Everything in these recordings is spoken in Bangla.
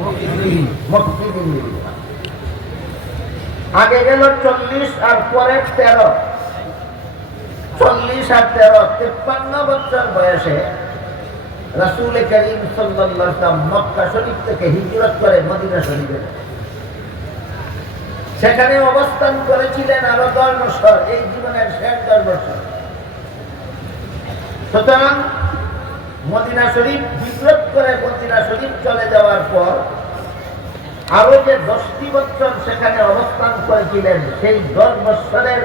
মক্কি জিন্দেগি। আগে গেল 40 আর পরে 13, 40 আর 13, 53 বছর বয়সে রাসূল করিম সাল্লাল্লাহু আলাইহি ওয়াসাল্লাম মক্কা শরীফ থেকে হিজরত করে মদিনা শরীফে, সেখানে অবস্থান করেছিলেন আরো 10 বছর, এই জীবনের শেষ 10 বছর। সুতরাং মদিনা শরীফ হিজরত করে মদিনা শরীফ চলে যাওয়ার পর আরো যে 10টি বছর সেখানে অবস্থান করেছিলেন, সেই 10 বছরের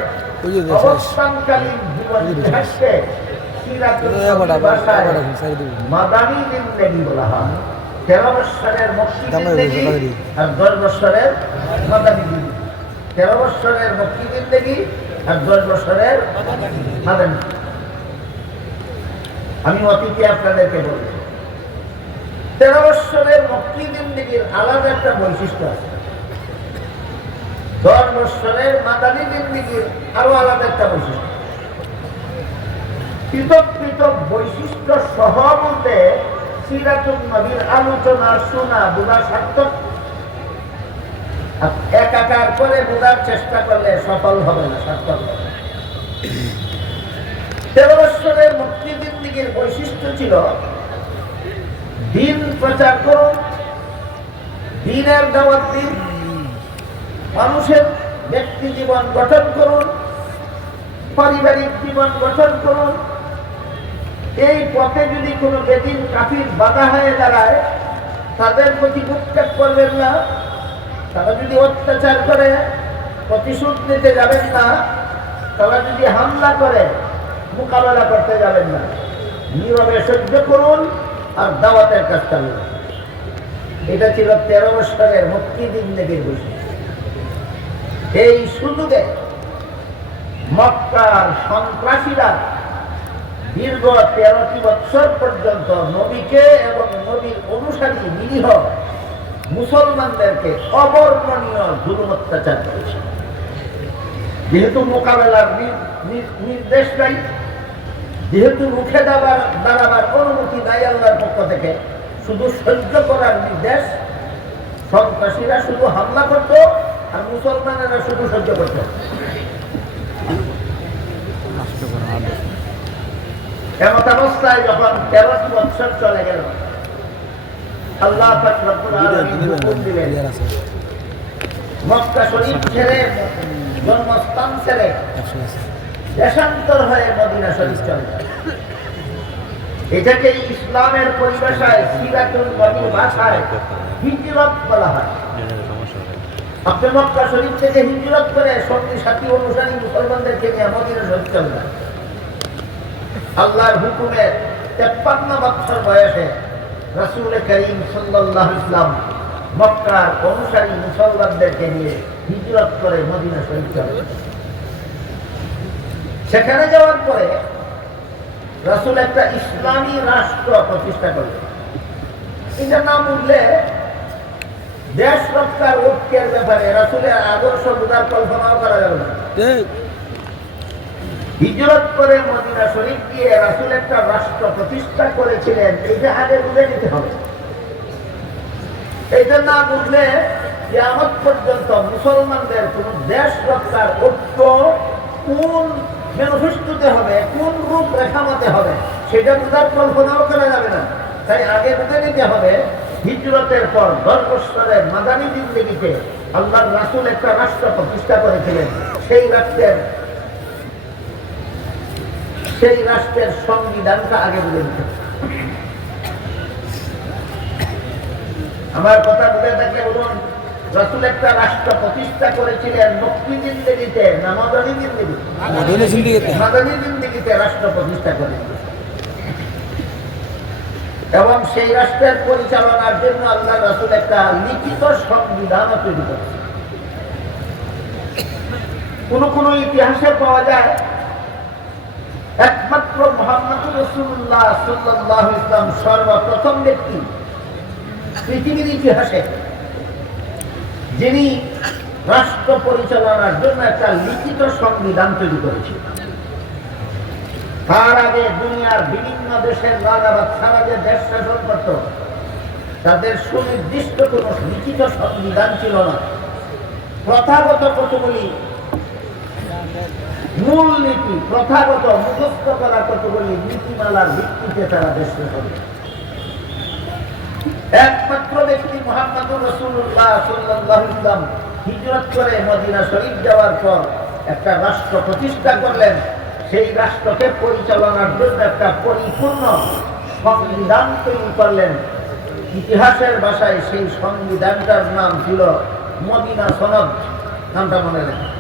অবস্থানকালীন জীবন ইতিহাসকে সিরাতুল নবীর ভাষায় মাদানী জিন্দেগি বলা হয়। 13 বছরের মক্কি জিন্দেগি আর 10 বছরের মাদানী জিন্দেগি। 13 বছরের মক্কি জিন্দেগি আর 10 বছরের মাদানী। আমি অতীতে আপনাদেরকে বলছি, 13 বছরের মক্কি জিন্দেগির আলাদা একটা বৈশিষ্ট্য আছে, 10 বছরের মাদানী জিন্দেগির আরো আলাদা একটা বৈশিষ্ট্য। পৃথক পৃথক বৈশিষ্ট্য সহ বলতে সিরাতুন নবীর আলোচনা শোনা বোঝা সার্থক, একাকার করে বোঝার চেষ্টা করলে সফল হবে না, সার্থক হবে না। 13 বছরের মক্কি জিন্দেগির বৈশিষ্ট্য ছিল দিন প্রচার করুন, দিনের দাওয়াত দিন, মানুষের ব্যক্তি জীবন গঠন করুন, পারিবারিক জীবন গঠন করুন। এই পথে যদি কোনো বেদিন কাফির বাধা হয়ে দাঁড়ায়, তাদের প্রতি ভ্রুক্ষেপ করবেন না, তারা যদি অত্যাচার করে প্রতিশোধ নিতে যাবেন না, তারা যদি হামলা করে মোকাবেলা করতে যাবেন না, নীরবে সহ্য করুন আর দাওয়াতের কাজ চালু। এটা ছিল 13 বছরের মক্কি জিন্দেগির বৈশিষ্ট্য। এই সুযোগে মক্কার সন্ত্রাসীরা দীর্ঘ 13টি বছর পর্যন্ত নবীকে এবং নবীর অনুসারী নিরীহ মুসলমানদেরকে অবর্ণনীয় জুলুম অত্যাচার করেছে। যেহেতু মোকাবেলার নির্দেশ নাই, যেহেতু রুখে দাঁড়াবার অনুমতি নাই আল্লাহর পক্ষ থেকে, শুধু সহ্য করার নির্দেশ, সন্ত্রাসীরা শুধু হামলা করত আর মুসলমানেরা শুধু সহ্য করত। এমত অবস্থায় যখন 13টি বছর চলে গেল, আল্লাহ পাক রব্বুল আলামিন হুকুম দিলেন মক্কা শরীফ ছেড়ে, জন্মস্থান ছেড়ে দেশান্তর হয়ে মদিনা শরীফ চলে যায়। এটাকে ইসলামের পরিভাষায় সিরাতুল নবীর ভাষায় হিজরত বলা হয়। আপনি মক্কা শরীফ থেকে হিজরত করে সঙ্গী সাথী অনুসারী মুসলমানদেরকে নিয়ে মদিনা শরীফ চলে যায়। আল্লাহর হুকুমে 53 বছর বয়সে রাসূল করিম সাল্লাল্লাহু আলাইহি ওয়াসাল্লাম মক্কার অনুসারী মুসলমানদেরকে নিয়ে হিজরত করে মদিনা শরীফ চলে যায়। সেখানে যাওয়ার পরে রাসূল একটা ইসলামী রাষ্ট্র প্রতিষ্ঠা করলেন। এটার নাম উঠলে দেশ রক্ষার ঐক্যের ব্যাপারে রাসূলের আদর্শ বোঝার কল্পনাও করা যাবে না। হিজরত করে মদিনা শরীফ গিয়ে রাসূল একটা রাষ্ট্র প্রতিষ্ঠা করেছিলেন, এইটা আগে বুঝে নিতে হবে। এইটা না বুঝলে কিয়ামত পর্যন্ত মুসলমানদের কোন দেশ রক্ষার ঐক্য কোন ম্যানিফেস্টোতে হবে, কোন রূপ রেখামতে হবে, সেটা বোঝার কল্পনাও করা যাবে না। তাই আগে বুঝে নিতে হবে হিজরতের পর 10 বছরের মাদানী জিন্দেগিতে আল্লাহর রাসূল একটা রাষ্ট্র প্রতিষ্ঠা করেছিলেন। সেই রাষ্ট্রের সংবিধানটা আগে বুঝে নিতে হবে। আমার কথা বুঝে থাকলে বলুন, রাসূল একটা রাষ্ট্র প্রতিষ্ঠা করেছিলেন মক্কি জিন্দেগিতে না মাদানী জিন্দেগিতে? মাদানী জিন্দেগিতে রাষ্ট্র প্রতিষ্ঠা করেছিলেন এবং সেই রাষ্ট্রের পরিচালনার জন্য আল্লাহ রাসূল একটা লিখিত সংবিধান তৈরি করেছেন। কোন ইতিহাসে পাওয়া যায় একমাত্র মুহাম্মদুর রাসূলুল্লাহ সাল্লাল্লাহু আলাইহি ওয়াসাল্লাম সর্বপ্রথম ব্যক্তি পৃথিবীর ইতিহাসে যিনি রাষ্ট্র পরিচালনার জন্য একটা লিখিত সংবিধান তৈরি করেছিলেন। তার আগে দুনিয়ার বিভিন্ন দেশের রাজা বাদশারা যে দেশ শাসন করত, তাদের সুনির্দিষ্ট কোন লিখিত সংবিধান ছিল না। প্রথাগত কতগুলি মূল নীতি, প্রথাগত মুখস্থ করা কতগুলি নীতিমালার ভিত্তিতে তারা দেশ করে। একমাত্র ব্যক্তি মুহাম্মদুর রাসূলুল্লাহ সাল্লাল্লাহু আলাইহি ওয়াসাল্লাম হিজরত করে মদিনা শরীফ যাওয়ার পর একটা রাষ্ট্র প্রতিষ্ঠা করলেন। সেই রাষ্ট্রকে পরিচালনার জন্য একটা পরিপূর্ণ সংবিধান তৈরি করলেন। ইতিহাসের ভাষায় সেই সংবিধানটার নাম ছিল মদিনা সনদ। নামটা মনে রাখেন।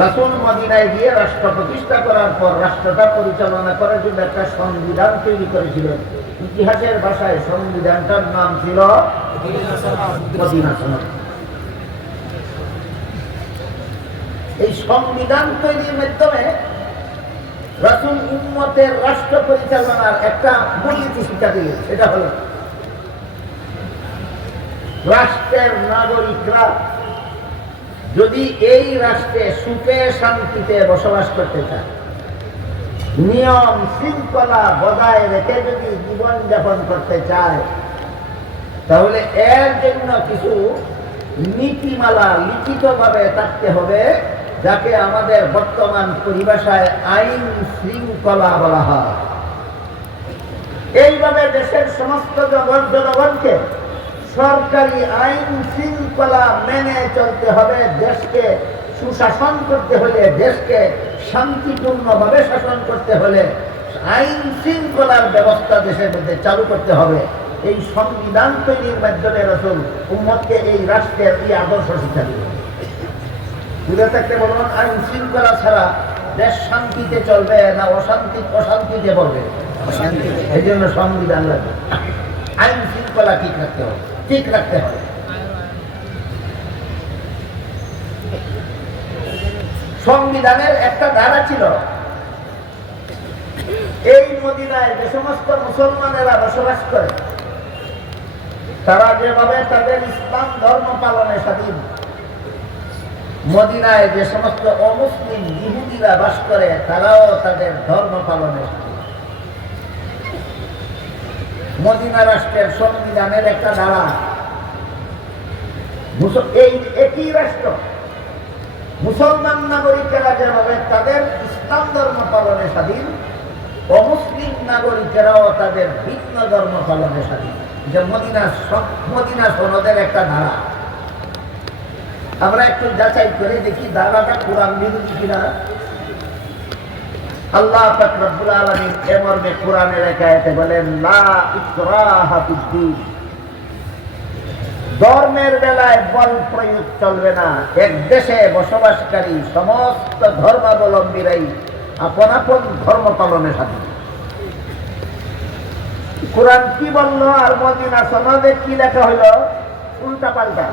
রাসূল মদিনায় গিয়ে রাষ্ট্র প্রতিষ্ঠা করার পর রাষ্ট্রটা পরিচালনা করার জন্য একটা সংবিধান তৈরি করেছিলেন। ইতিহাসের ভাষায় সংবিধানটার নাম ছিল মদিনা সনদ। এই সংবিধান তৈরির মাধ্যমে রাসূল উম্মতের রাষ্ট্র পরিচালনার একটা মূলনীতি শিক্ষা দিলেন। সেটা হলো রাষ্ট্রের নাগরিকরা যদি এই রাষ্ট্রে সুখে শান্তিতে বসবাস করতে চায়, নিয়ম শৃঙ্খলা বজায় রেখে যদি জীবনযাপন করতে চায়, তাহলে এর জন্য কিছু নীতিমালা লিখিতভাবে থাকতে হবে, যাকে আমাদের বর্তমান পরিভাষায় আইন শৃঙ্খলা বলা হয়। এইভাবে দেশের সমস্ত জনগণকে সরকারি আইন শৃঙ্খলা মেনে চলতে হবে। দেশকে সুশাসন করতে হলে, দেশকে শান্তিপূর্ণভাবে শাসন করতে হলে আইন শৃঙ্খলার ব্যবস্থা দেশের মধ্যে চালু করতে হবে। এই সংবিধান তৈরির মাধ্যমে রাসূল উম্মতকে এই রাষ্ট্রের এই আদর্শ শিক্ষা দিলেন। দূরে থাকতে বলবেন আইন শৃঙ্খলা ছাড়া দেশ শান্তিতে চলবে না অশান্তিতে পড়বে? এই জন্য সংবিধান লাগবে। আইন শৃঙ্খলা ঠিক রাখতে হবে। সংবিধানের একটা ধারা ছিল, এই মদিনায় যে সমস্ত মুসলমানেরা বসবাস করে তারা যেভাবে তাদের ইসলাম ধর্ম পালনে স্বাধীন, মদিনায় যে সমস্ত অমুসলিম ইহুদিরা বাস করে তারাও তাদের ধর্ম পালনে স্বাধীন। মদিনা রাষ্ট্রের সংবিধানের একটা ধারা, এই একই রাষ্ট্র মুসলমান নাগরিকেরা যেভাবে তাদের ইসলাম ধর্ম পালনে স্বাধীন, অমুসলিম নাগরিকেরাও তাদের ভিন্ন ধর্ম পালনে স্বাধীন। যে মদিনা সনদের একটা ধারা। আমরা একটু যাচাই করে দেখি ধারাটা কোরআন বিরোধী কিনা। আল্লাহ পাক রব্বুল আলামিন এ মর্মে কোরআনের এক আয়াতে বলেন, লা ইকরাহা ফিদ্দীন, ধর্মের বেলায় বল প্রয়োগ চলবে না। এক দেশে বসবাসকারী সমস্ত ধর্মাবলম্বীরাই আপন আপন ধর্ম পালনে স্বাধীন। কোরআন কি বললো আর মদিনা সনদে কি লেখা হইল? উল্টা পাল্টা?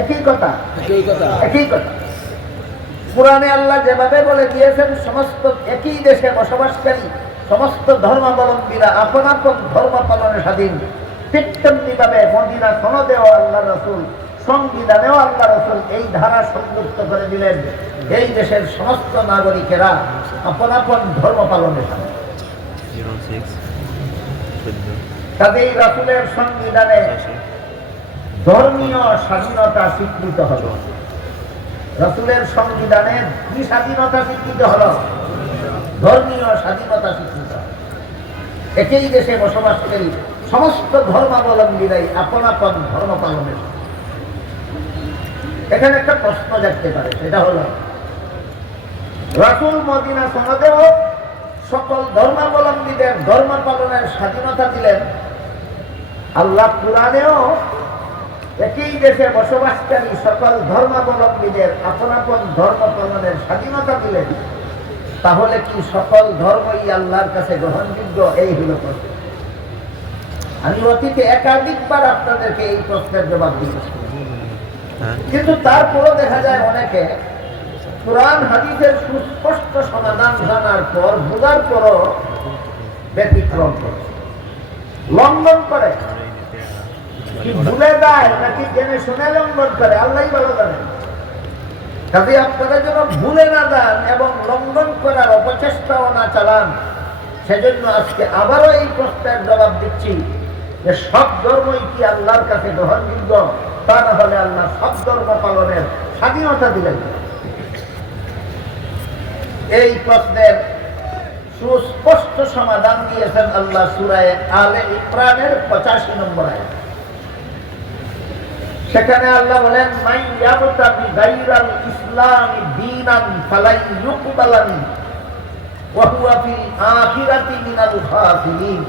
একই কথা। কোরআনে আল্লাহ যেভাবে বলে দিয়েছেন সমস্ত একই দেশে বসবাসকারী সমস্ত ধর্মাবলম্বীরা আপন আপন ধর্ম পালনে স্বাধীন, ঠিক তেমনি ভাবে মদিনা সনদেও আল্লাহ রাসূল, সংবিধানেও আল্লাহ রাসূল এই ধারা সংযুক্ত করে দিলেন, এই দেশের সমস্ত নাগরিকেরা আপন আপন ধর্ম পালনে স্বাধীন। কাজেই রাসূলের সংবিধানে ধর্মীয় স্বাধীনতা স্বীকৃত হলো। রাসূলের সংবিধানে কি স্বাধীনতা স্বীকৃত হলো? ধর্মীয় স্বাধীনতা স্বীকৃত। একই দেশে বসবাসকারী সমস্ত ধর্মাবলম্বীরাই আপন আপন ধর্ম পালনের। এখানে একটা প্রশ্ন জাগতে পারে, সেটা হলো রাসূল মদিনা সনদেও সকল ধর্মাবলম্বীদের ধর্ম পালনের স্বাধীনতা দিলেন, আল্লাহ কোরআনেও একই দেশে বসবাসকারী সকল ধর্মাবলম্বীদের আপন আপন ধর্ম পালনের স্বাধীনতা দিলেন, তাহলে কি সকল ধর্মই আল্লাহর কাছে গ্রহণযোগ্য? এই হল প্রশ্ন। আমি অতীতে একাধিকবার আপনাদেরকে এই প্রশ্নের জবাব দিয়েছি, কিন্তু তারপরও দেখা যায় অনেকে কোরআন হাদিসের সুস্পষ্ট সমাধান জানার পর, বোঝার পরও ব্যতিক্রম করে, লঙ্ঘন করে। কি ভুলে যায় নাকি জেনে শুনে লঙ্ঘন করে, আল্লাহই ভালো জানেন। কাজে আপনারা যেন ভুলে না যান এবং লঙ্ঘন করার অপচেষ্টাও না চালান, সেজন্য আজকে আবারও এই প্রশ্নের জবাব দিচ্ছি যে সব ধর্মই কি আল্লাহর কাছে গ্রহণযোগ্য? তা না হলে আল্লাহ সব ধর্ম পালনের স্বাধীনতা দিলেন। এই প্রশ্নের সুস্পষ্ট সমাধান দিয়েছেন আল্লাহ সূরা আলে ইমরানের 85 নম্বর আয়াত। সেখানে আল্লাহ বলেন, মান ইয়াবতাগি গায়রাল ইসলামি দীনান ফালাই ইউকবালা মিনহু ওয়া হুয়া ফিল আখিরাতি মিনাল খাসিরিন।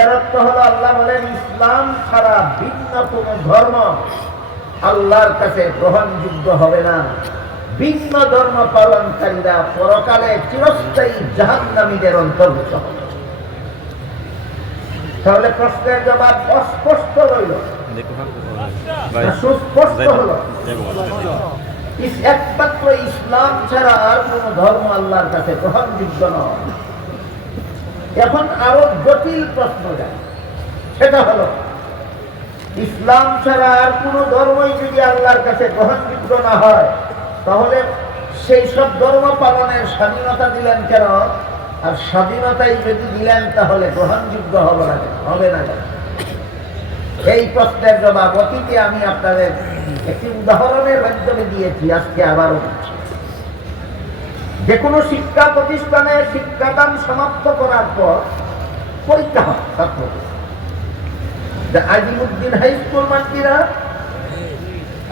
এর অর্থ হলো আল্লাহ বলেন, ইসলাম ছাড়া ভিন্ন কোন ধর্ম আল্লাহর কাছে গ্রহণযোগ্য হবে না। ভিন্ন ধর্ম পালনকারীরা পরকালে চিরস্থায়ী জাহান্নামীদের অন্তর্ভুক্ত হবে। তাহলে প্রশ্নের জবাব অস্পষ্ট রইল, সুস্পষ্ট হলো। একমাত্র ইসলাম ছাড়া আর কোন ধর্ম আল্লাহর কাছে গ্রহণযোগ্য নয়। এখন আরো জটিল প্রশ্ন যায়, সেটা হলো ইসলাম ছাড়া আর কোন ধর্মই যদি আল্লাহর কাছে গ্রহণযোগ্য না হয়, তাহলে সেই সব ধর্ম পালনের স্বাধীনতা দিলেন কেন? আর স্বাধীনতাই যদি দিলেন তাহলে গ্রহণযোগ্য হবে না কেন? এই প্রশ্নের জবাব অতীতে আমি আপনাদের একটি উদাহরণের মাধ্যমে দিয়েছি, আজকে আবারও দিচ্ছি। যে কোনো শিক্ষা প্রতিষ্ঠানে শিক্ষাদান সমাপ্ত করার পর পরীক্ষা হয় ছাত্রদের। Azimuddin high school মাঠটিরা,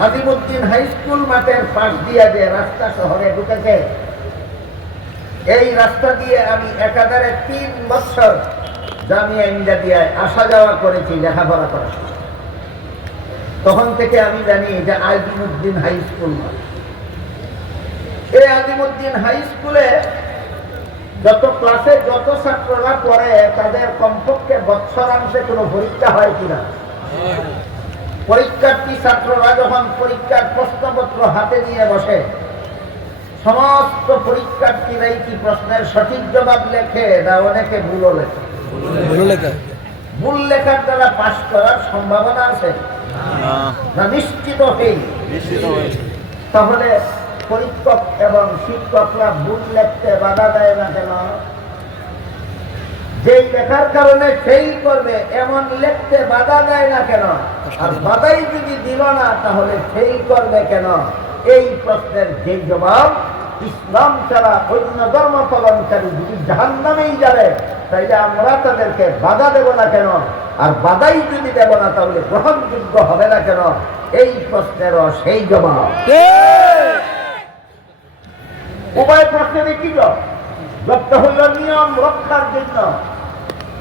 Azimuddin high school মাঠের পাশ দিয়ে যে রাস্তা শহরে ঢুকেছে, এই রাস্তা দিয়ে আমি একাধারে 3 বছর জামিয়া ইন্ডিয়ায় আসা যাওয়া করেছি লেখাপড়া করার। তখন থেকে আমি জানি যে আজিমউদ্দিন হাই স্কুল মাঠ, এই আজিমউদ্দিন হাই স্কুলে যত ক্লাসে যত ছাত্ররা পড়ে তাদের কমপক্ষে বৎসরাংশে কোনো পরীক্ষা হয় কিনা? পরীক্ষার্থী ছাত্ররা যখন পরীক্ষার প্রশ্নপত্র হাতে নিয়ে বসে, সমস্ত পরীক্ষার্থীরাই কি প্রশ্নের সঠিক জবাব লেখে না অনেকে ভুলও লেখে? ভুল লেখার দ্বারা পাস করার সম্ভাবনা আছে না? নিশ্চিত হই। তাহলে পরীক্ষক এবং শিক্ষকরা ভুল লিখতে বাধা দেয় না কেন? যেই লেখার কারণে ফেল করবে এমন লিখতে বাধা দেয় না কেন? আর বাধাই যদি দিল না তাহলে ফেল করবে কেন? এই প্রশ্নের যে জবাব, ইসলাম ছাড়া অন্য ধর্ম পালনকারী যদি জাহান্নামেই যাবে, তাইলে আমরা তাদেরকে বাধা দেব না কেন? আর বাধাই যদি দেব না তাহলে গ্রহণযোগ্য হবে না কেন? এই প্রশ্নেরও সেই জবাব। উভয় প্রশ্নেরই কি জবাব হল নিয়ম রক্ষার জন্য,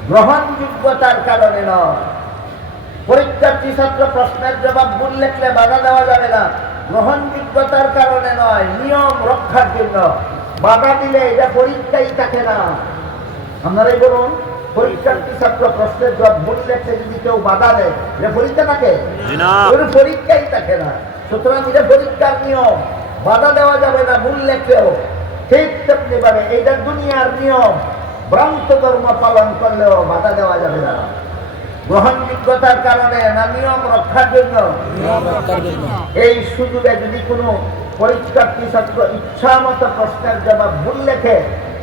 গ্রহণযোগ্যতার কারণে নয়। পরীক্ষার্থী ছাত্র প্রশ্নের জবাব ভুল লিখলে বাধা দেওয়া যাবে না, গ্রহণযোগ্যতার কারণে নয়, নিয়ম রক্ষার জন্য। বাধা দিলে এটা পরীক্ষাই থাকে না। আপনারাই বলুন, পরীক্ষার্থী ছাত্র প্রশ্নের জবাব ভুল লিখতে যদি কেউ বাধা দেয়, এটা পরীক্ষা থাকে? পরীক্ষাই থাকে না। সুতরাং এটা পরীক্ষার নিয়ম, বাধা দেওয়া যাবে না ভুল লেখলেও। ঠিক তেমনি ভাবে এইটা দুনিয়ার নিয়ম, ভ্রান্ত ধর্ম পালন করলেও বাধা দেওয়া যাবে না। গ্রহণযোগ্যতার কারণে না নিয়ম রক্ষার জন্য? এই সুযোগে যদি কোনো পরীক্ষার্থী ছাত্র ইচ্ছা মতো প্রশ্নের জবাব ভুল লেখে,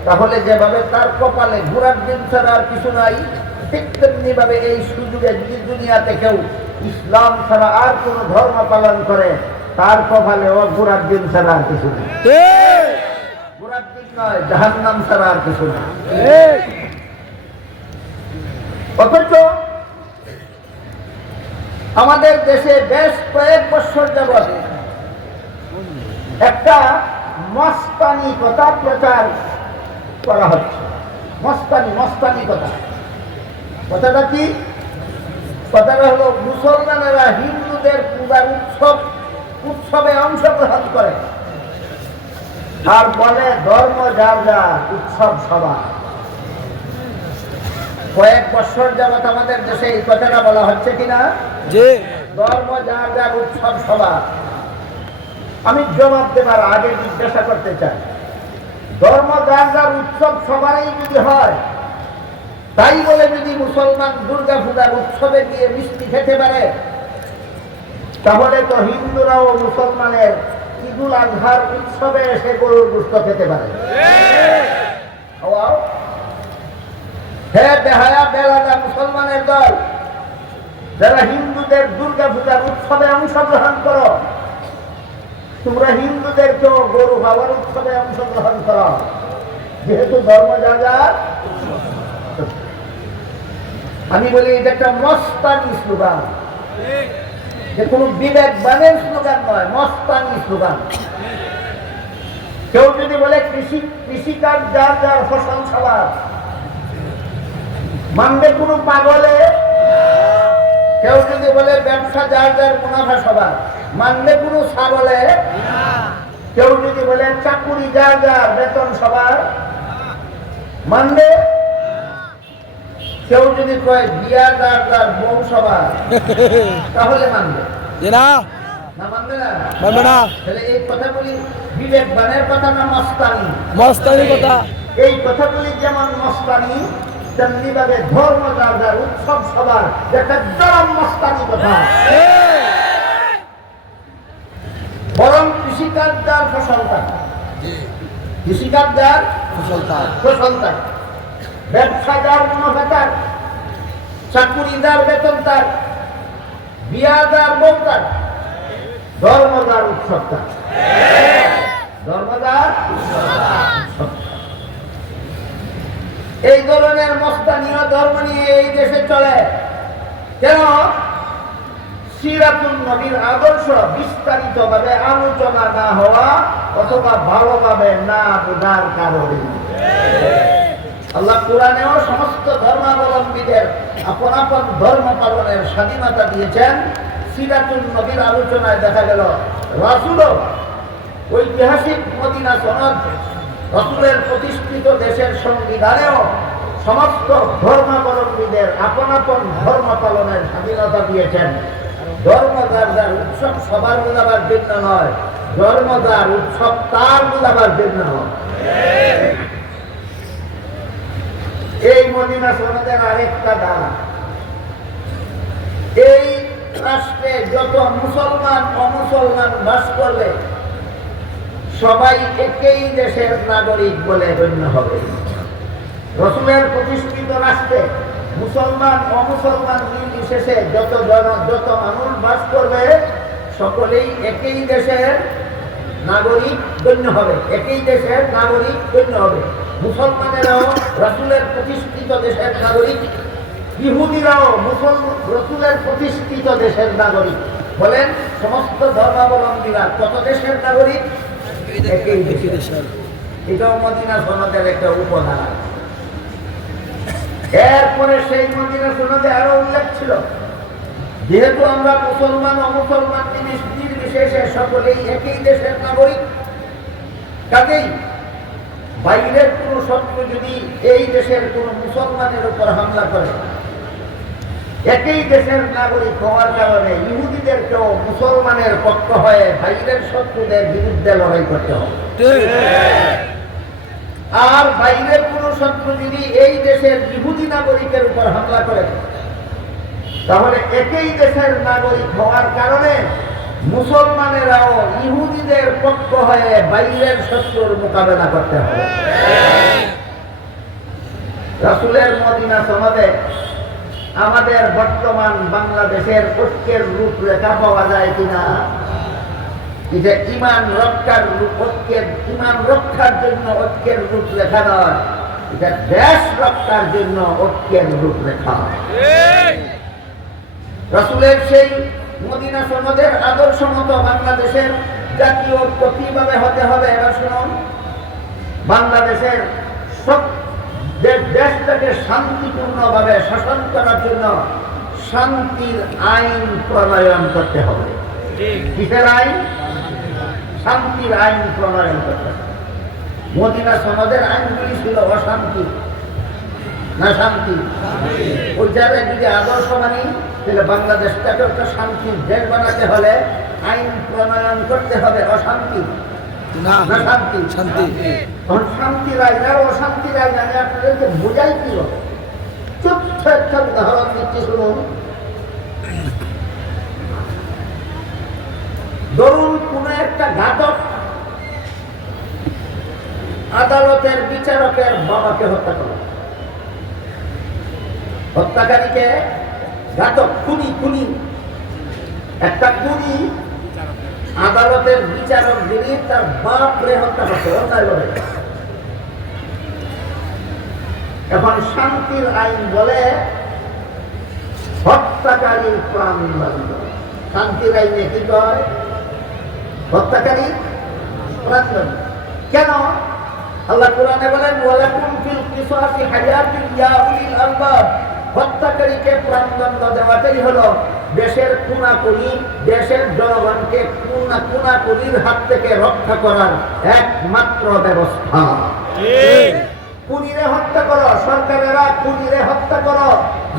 তাহলে যেভাবে তার কপালে ঘোরার দিন ছাড়া আর কিছু নাই, ঠিক তেমনি ভাবে এই সুযোগে যদি দুনিয়াতে কেউ ইসলাম ছাড়া আর কোনো ধর্ম পালন করে, তার কপালে ও ঘোরার দিন ছাড়া আর কিছু নেই। ঘোরার দিন নয়, জাহান্নাম ছাড়া আর কিছু নেই। অথচ আমাদের দেশে বেশ কয়েক বছর যাবৎ একটা মস্তানি কথা প্রচার করা হচ্ছে। মস্তানি কথা। কথাটা কি? কথাটা হলো মুসলমানেরা হিন্দুদের পূজার উৎসবে অংশগ্রহণ করে আর বলে ধর্ম যার যার, উৎসব সবার। কয়েক বছর যাবৎ আমাদের দেশে এই কথাটা বলা হচ্ছে কিনা? ধর্ম যার যার, উৎসব সবার। আমি জবাব দেবার আগে জিজ্ঞাসা করতে চাই, ধর্ম যার যার, উৎসব সবারই যদি হয়, তাই বলে যদি মুসলমান দুর্গা পূজার উৎসবে গিয়ে মিষ্টি খেতে পারে, তাহলে তো হিন্দুরাও মুসলমানের ঈদুল আজহার উৎসবে এসে গরুর গোশত খেতে পারে। হে বেহায়া বেলাদা মুসলমানের দল, যারা হিন্দুদের দুর্গা পূজার উৎসবে অংশগ্রহণ করো, তোমরা হিন্দুদেরকেও গরু খাওয়ার উৎসবে অংশগ্রহণ করো, যেহেতু ধর্ম যার যার। আমি বলি এটা একটা মস্তানি স্লোগান, যে কোনো বিবেকবানের স্লোগান নয়, মস্তানি স্লোগান। কেউ যদি বলে কৃষিকাজ যার যার ফসল সবার, মানবে কোনো পাগলে? কেউ যদি বলে ব্যবসা যার যার মুনাফা সবার, মানবে কোনো ছাগলে? কেউ যদি বলে চাকুরি যার যার বেতন সবার, মানবে? কেউ যদি কয় বিয়া যার যার বউ সবার, তাহলে মানবে না? মানবে না, মানবে না। তাহলে এই কথাগুলি বিবেকবানের কথা না মস্তানি? মস্তানি কথা। এই কথাগুলি যেমন মস্তানি, তেমনি ভাবে ধর্ম যার যার উৎসব সবার, একটা চরম মস্তানি কথা। বরং কৃষিকাজ যার ফসল তার, কৃষিকাজ যার ফসল তার, ব্যবসা যার মুনাফা তার, চাকুরি যার বেতন তার, বিয়া যার বউ তার, ধর্ম যার উৎসব তার, ধর্ম যার উৎসব। এই ধরনের মস্তানীয় ধর্ম নিয়ে এই দেশে চলে। কেন? সিরাতুন নবীর আদর্শ বিস্তারিত ভাবে আলোচনা না হওয়া অথবা ভালোভাবে না বোঝার কারণে। আল্লাহ কোরআনেও সমস্ত ধর্মাবলম্বীদের আপন আপন ধর্ম পালনের স্বাধীনতা দিয়েছেন। সিরাতুন নবীর আলোচনায় দেখা গেল রাসূলও ঐতিহাসিক মদিনা সনদ, রাসূলের প্রতিষ্ঠিত দেশের সংবিধানেও সমস্ত ধর্মাবলম্বীদের আপন আপন ধর্ম পালনের স্বাধীনতা দিয়েছেন। ধর্ম যার যার উৎসব সবার বোঝাবার জন্য নয়, ধর্ম যার উৎসব তার বোঝাবার জন্য। এই মদিনা সনদের আরেকটা দান, এই রাষ্ট্রে যত মুসলমান অমুসলমান বাস করবে সবাই একই দেশের নাগরিক বলে গণ্য হবে। রাসূলের প্রতিষ্ঠিত রাষ্ট্রে মুসলমান অমুসলমান নির্বিশেষে যত মানুষ বাস করবে সকলেই একই দেশের নাগরিক গণ্য হবে, একই দেশের নাগরিক গণ্য হবে। মুসলমানেরাও রাসূলের প্রতিষ্ঠিত দেশের নাগরিক, ইহুদিরাও রাসূলের প্রতিষ্ঠিত দেশের নাগরিক। বলেন সমস্ত ধর্মাবলম্বীরা কত দেশের নাগরিক? একই দেশের। এটাও মদিনা সনদের একটা উপধারা। এরপরে সেই মদিনা সনদে আরো উল্লেখ ছিল, যেহেতু আমরা মুসলমান অমুসলমান নির্বিশেষে সকলেই একই দেশের নাগরিক, কাজেই বাইরের কোন শত্রু যদি এই দেশের কোন মুসলমানের উপর হামলা করে, একই দেশের নাগরিক হওয়ার কারণে ইহুদিদেরকেও মুসলমানের পক্ষ হয়ে বাইরের শত্রুদের বিরুদ্ধে লড়াই করতে হবে। আর বাইরের কোন শত্রু যদি এই দেশের ইহুদি নাগরিকের উপর হামলা করে, তাহলে একই দেশের নাগরিক হওয়ার কারণে মুসলমানেরাও ইহুদিদের পক্ষ হয়ে বাইরের শত্রুর মোকাবেলা করতে হবে। রাসূলের মদিনা সনদে আমাদের বর্তমান বাংলাদেশের ঐক্যের রূপরেখা পাওয়া যায় কিনা? এটা ঈমান রক্ষার ঈমান রক্ষার জন্য ঐক্যের রূপরেখা নয়, এটা দেশ রক্ষার জন্য ঐক্যের রূপরেখা। রাসূলের সেই মদিনা সনদের আদর্শ মতো বাংলাদেশের জাতীয় ঐক্য কিভাবে হতে হবে এবার শুনুন। বাংলাদেশের সব দেশটাকে শান্তিপূর্ণভাবে শাসন করার জন্য শান্তির আইন প্রণয়ন করতে হবে। কিসের আইন? শান্তির আইন প্রণয়ন করতে হবে। মদিনা সনদের আইনগুলি ছিল অশান্তি না শান্তি? ওই জায়গায় যদি আদর্শ মানি, তাহলে বাংলাদেশটাকে একটা শান্তির দেশ বানাতে হলে আইন প্রণয়ন করতে হবে অশান্তি না শান্তি? শান্তি। তখন শান্তির আইন আর অশান্তির আইন আমি আপনাদেরকে বোঝাই কি হবে। ছোট্ট একটা উদাহরণ দিচ্ছি শুনুন। ধরুন কোন একটা ঘাতক আদালতের বিচারকের বাবাকে হত্যা করে, হত্যাকারীকে ঘাতক, খুনি খুনি একটা খুনি আদালতের বিচারক যিনি তার বাপরে হত্যা করছে অন্যায় করে। এখন শান্তির আইন বলে হত্যাকারী প্রাণদণ্ড। শান্তির আইনে কি কয়? হত্যাকারী প্রাণদণ্ড। কেন? আল্লাহ কোরআনে বলেন ওয়ালাকুম ফিল কিসাসি হায়াতুন ইয়া উলিল আলবাব। হত্যাকারীকে প্রাণদণ্ড দেওয়াটাই হলো দেশের কুনাকুনি, দেশের জনগণকে কুনাকুনির হাত থেকে রক্ষা করার একমাত্র ব্যবস্থা। খুনিরে হত্যা করো, সরকারেরা খুনিরে হত্যা করো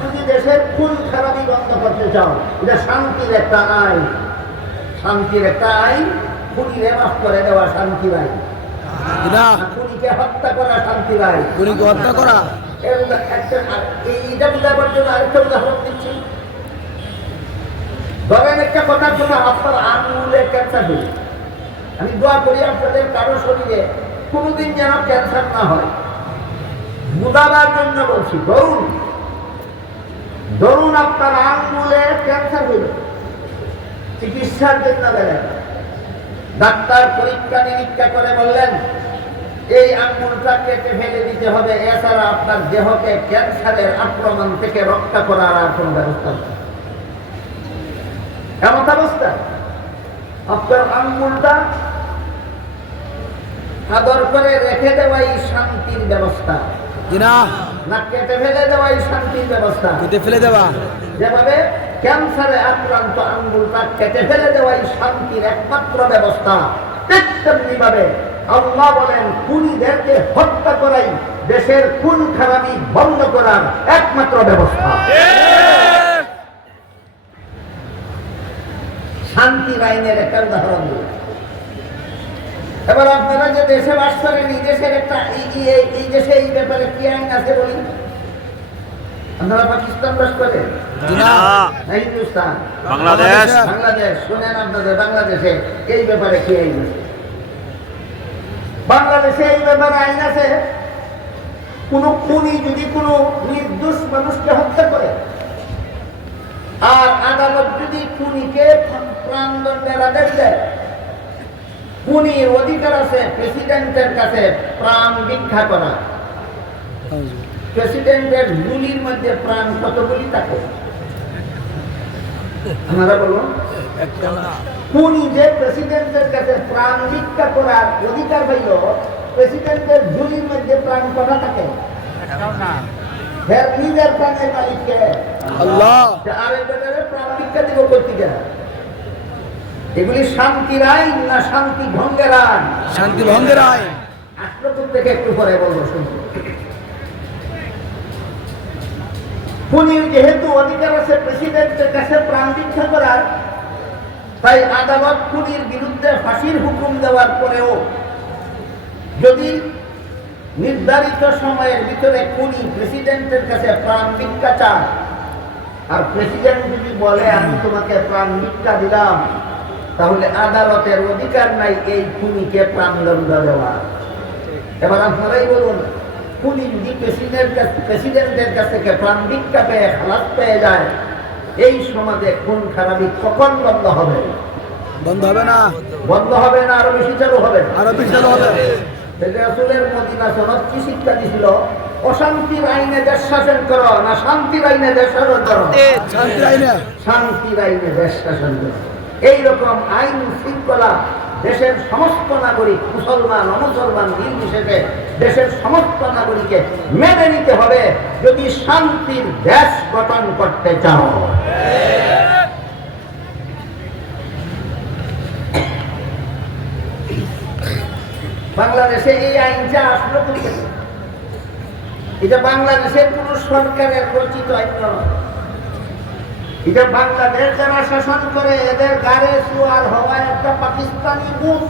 যদি দেশের খুন খারাপি বন্ধ করতে চাও। এটা শান্তির একটা আইন, শান্তির একটা আইন। খুনিরে মাফ করে দেওয়া শান্তির আইন, খুনিকে হত্যা করা শান্তির আইন। খুনিকে হত্যা করা এইটা বুঝাবার জন্য আরেকটা উদাহরণ দিচ্ছি। ধরেন একটা কথা, আপনার আঙুলে ক্যান্সার হল। আমি দোয়া করি আপনাদের কারো শরীরে কোনোদিন যেন ক্যান্সার না হয়। বুঝাবার জন্য বলছি, ধরুন আপনার আঙুলে ক্যান্সার হইল, চিকিৎসার জন্য গেলেন, ডাক্তার পরীক্ষা নিরীক্ষা করে বললেন এই আঙুলটা কেটে ফেলে দিতে হবে, এছাড়া আপনার দেহকে ক্যান্সারের আক্রমণ থেকে রক্ষা করার আর কোন ব্যবস্থা নেই। এমন অবস্থা আপনার আঙুলটা আদর করে রেখে দেওয়াই শান্তির ব্যবস্থা, না কেটে ফেলে দেওয়াই শান্তির ব্যবস্থা। কেটে ফেলে দেওয়া, যেভাবে ক্যান্সারে আক্রান্ত আঙ্গুলটা কেটে ফেলে দেওয়াই শান্তির একমাত্র ব্যবস্থা, তেমনি ভাবে আল্লাহ বলেন খুনিদেরকে হত্যা করাই দেশের খুন খারাপি বন্ধ করার একমাত্র ব্যবস্থা। শান্তির আইনের একটা উদাহরণ দিই। এবার আপনারা যে দেশে বাস করেন, এই দেশের একটা এই দেশে এই ব্যাপারে কি আইন আছে বলি? আপনারা পাকিস্তান বাস করেন না হিন্দুস্তান? বাংলাদেশ শোনেন, আপনাদের বাংলাদেশে এই ব্যাপারে কি আইন আছে? বাংলাদেশে এই ব্যাপারে আইন আছে, কোন খুনি যদি কোনো নির্দোষ মানুষকে হত্যা করে আর আদালত যদি খুনিকে প্রাণদণ্ডের আদেশ দেয়, খুনির অধিকার আছে প্রেসিডেন্টের কাছে প্রাণ ভিক্ষা করা। প্রেসিডেন্টের গুলির মধ্যে প্রাণ কতগুলি থাকে আপনারা বলুন? খুনি যে প্রেসিডেন্টের কাছে প্রাণ ভিক্ষা করার অধিকার পাইল, প্রেসিডেন্টের গুলির মধ্যে প্রাণ কটা থাকে? নিজের প্রাণের মালিককে আল্লাহ, আরেকজনের প্রাণ ভিক্ষা দিব করতে গেলে। এগুলি শান্তির আইন না শান্তি ভঙ্গের আইন? শান্তি ভঙ্গের আইন। আসলে থেকে একটু পরে বলবো, শুনবো। খুনির যেহেতু অধিকার আছে প্রেসিডেন্টের কাছে প্রাণ ভিক্ষা করার, তাই আদালত খুনির বিরুদ্ধে ফাঁসির হুকুম দেওয়ার পরেও যদি নির্ধারিত সময়ের ভিতরে খুনি প্রেসিডেন্টের কাছে প্রাণ ভিক্ষা চান, আর প্রেসিডেন্ট যদি বলে আমি তোমাকে প্রাণ ভিক্ষা দিলাম, তাহলে আদালতের অধিকার নাই এই খুনিকে প্রাণদণ্ড দেওয়া। এবার আপনারাই বলুন, খুনি যদি প্রেসিডেন্টের কাছ থেকে প্রাণ ভিক্ষা পেয়ে খালাস পেয়ে যায়, এই সমাজে খুন খারাপি কখন বন্ধ হবে? বন্ধ হবে না, বন্ধ হবে না, আরো বেশি চালু হবে, আরো বেশি চালু হবে। রাসূলের মদিনা সনদ কি শিক্ষা দিছিল? অশান্তির আইনে দেশ শাসন করো না শান্তির আইনে দেশ শাসন করো? শান্তির আইনে, শান্তির আইনে দেশ শাসন করো। এইরকম আইন শৃঙ্খলা দেশের সমস্ত নাগরিক, মুসলমান অমুসলমান নির্বিশেষে দেশের সমস্ত নাগরিককে মেনে নিতে হবে যদি শান্তির দেশ গঠন করতে চাও। বাংলাদেশে এই আইনটা আসলো কোথা? এটা বাংলাদেশের কোন সরকারের রচিত আইন নয়। এটা বাংলাদেশ যারা শাসন করে এদের গাড়ে সুয়ার হওয়া একটা পাকিস্তানি মুখ,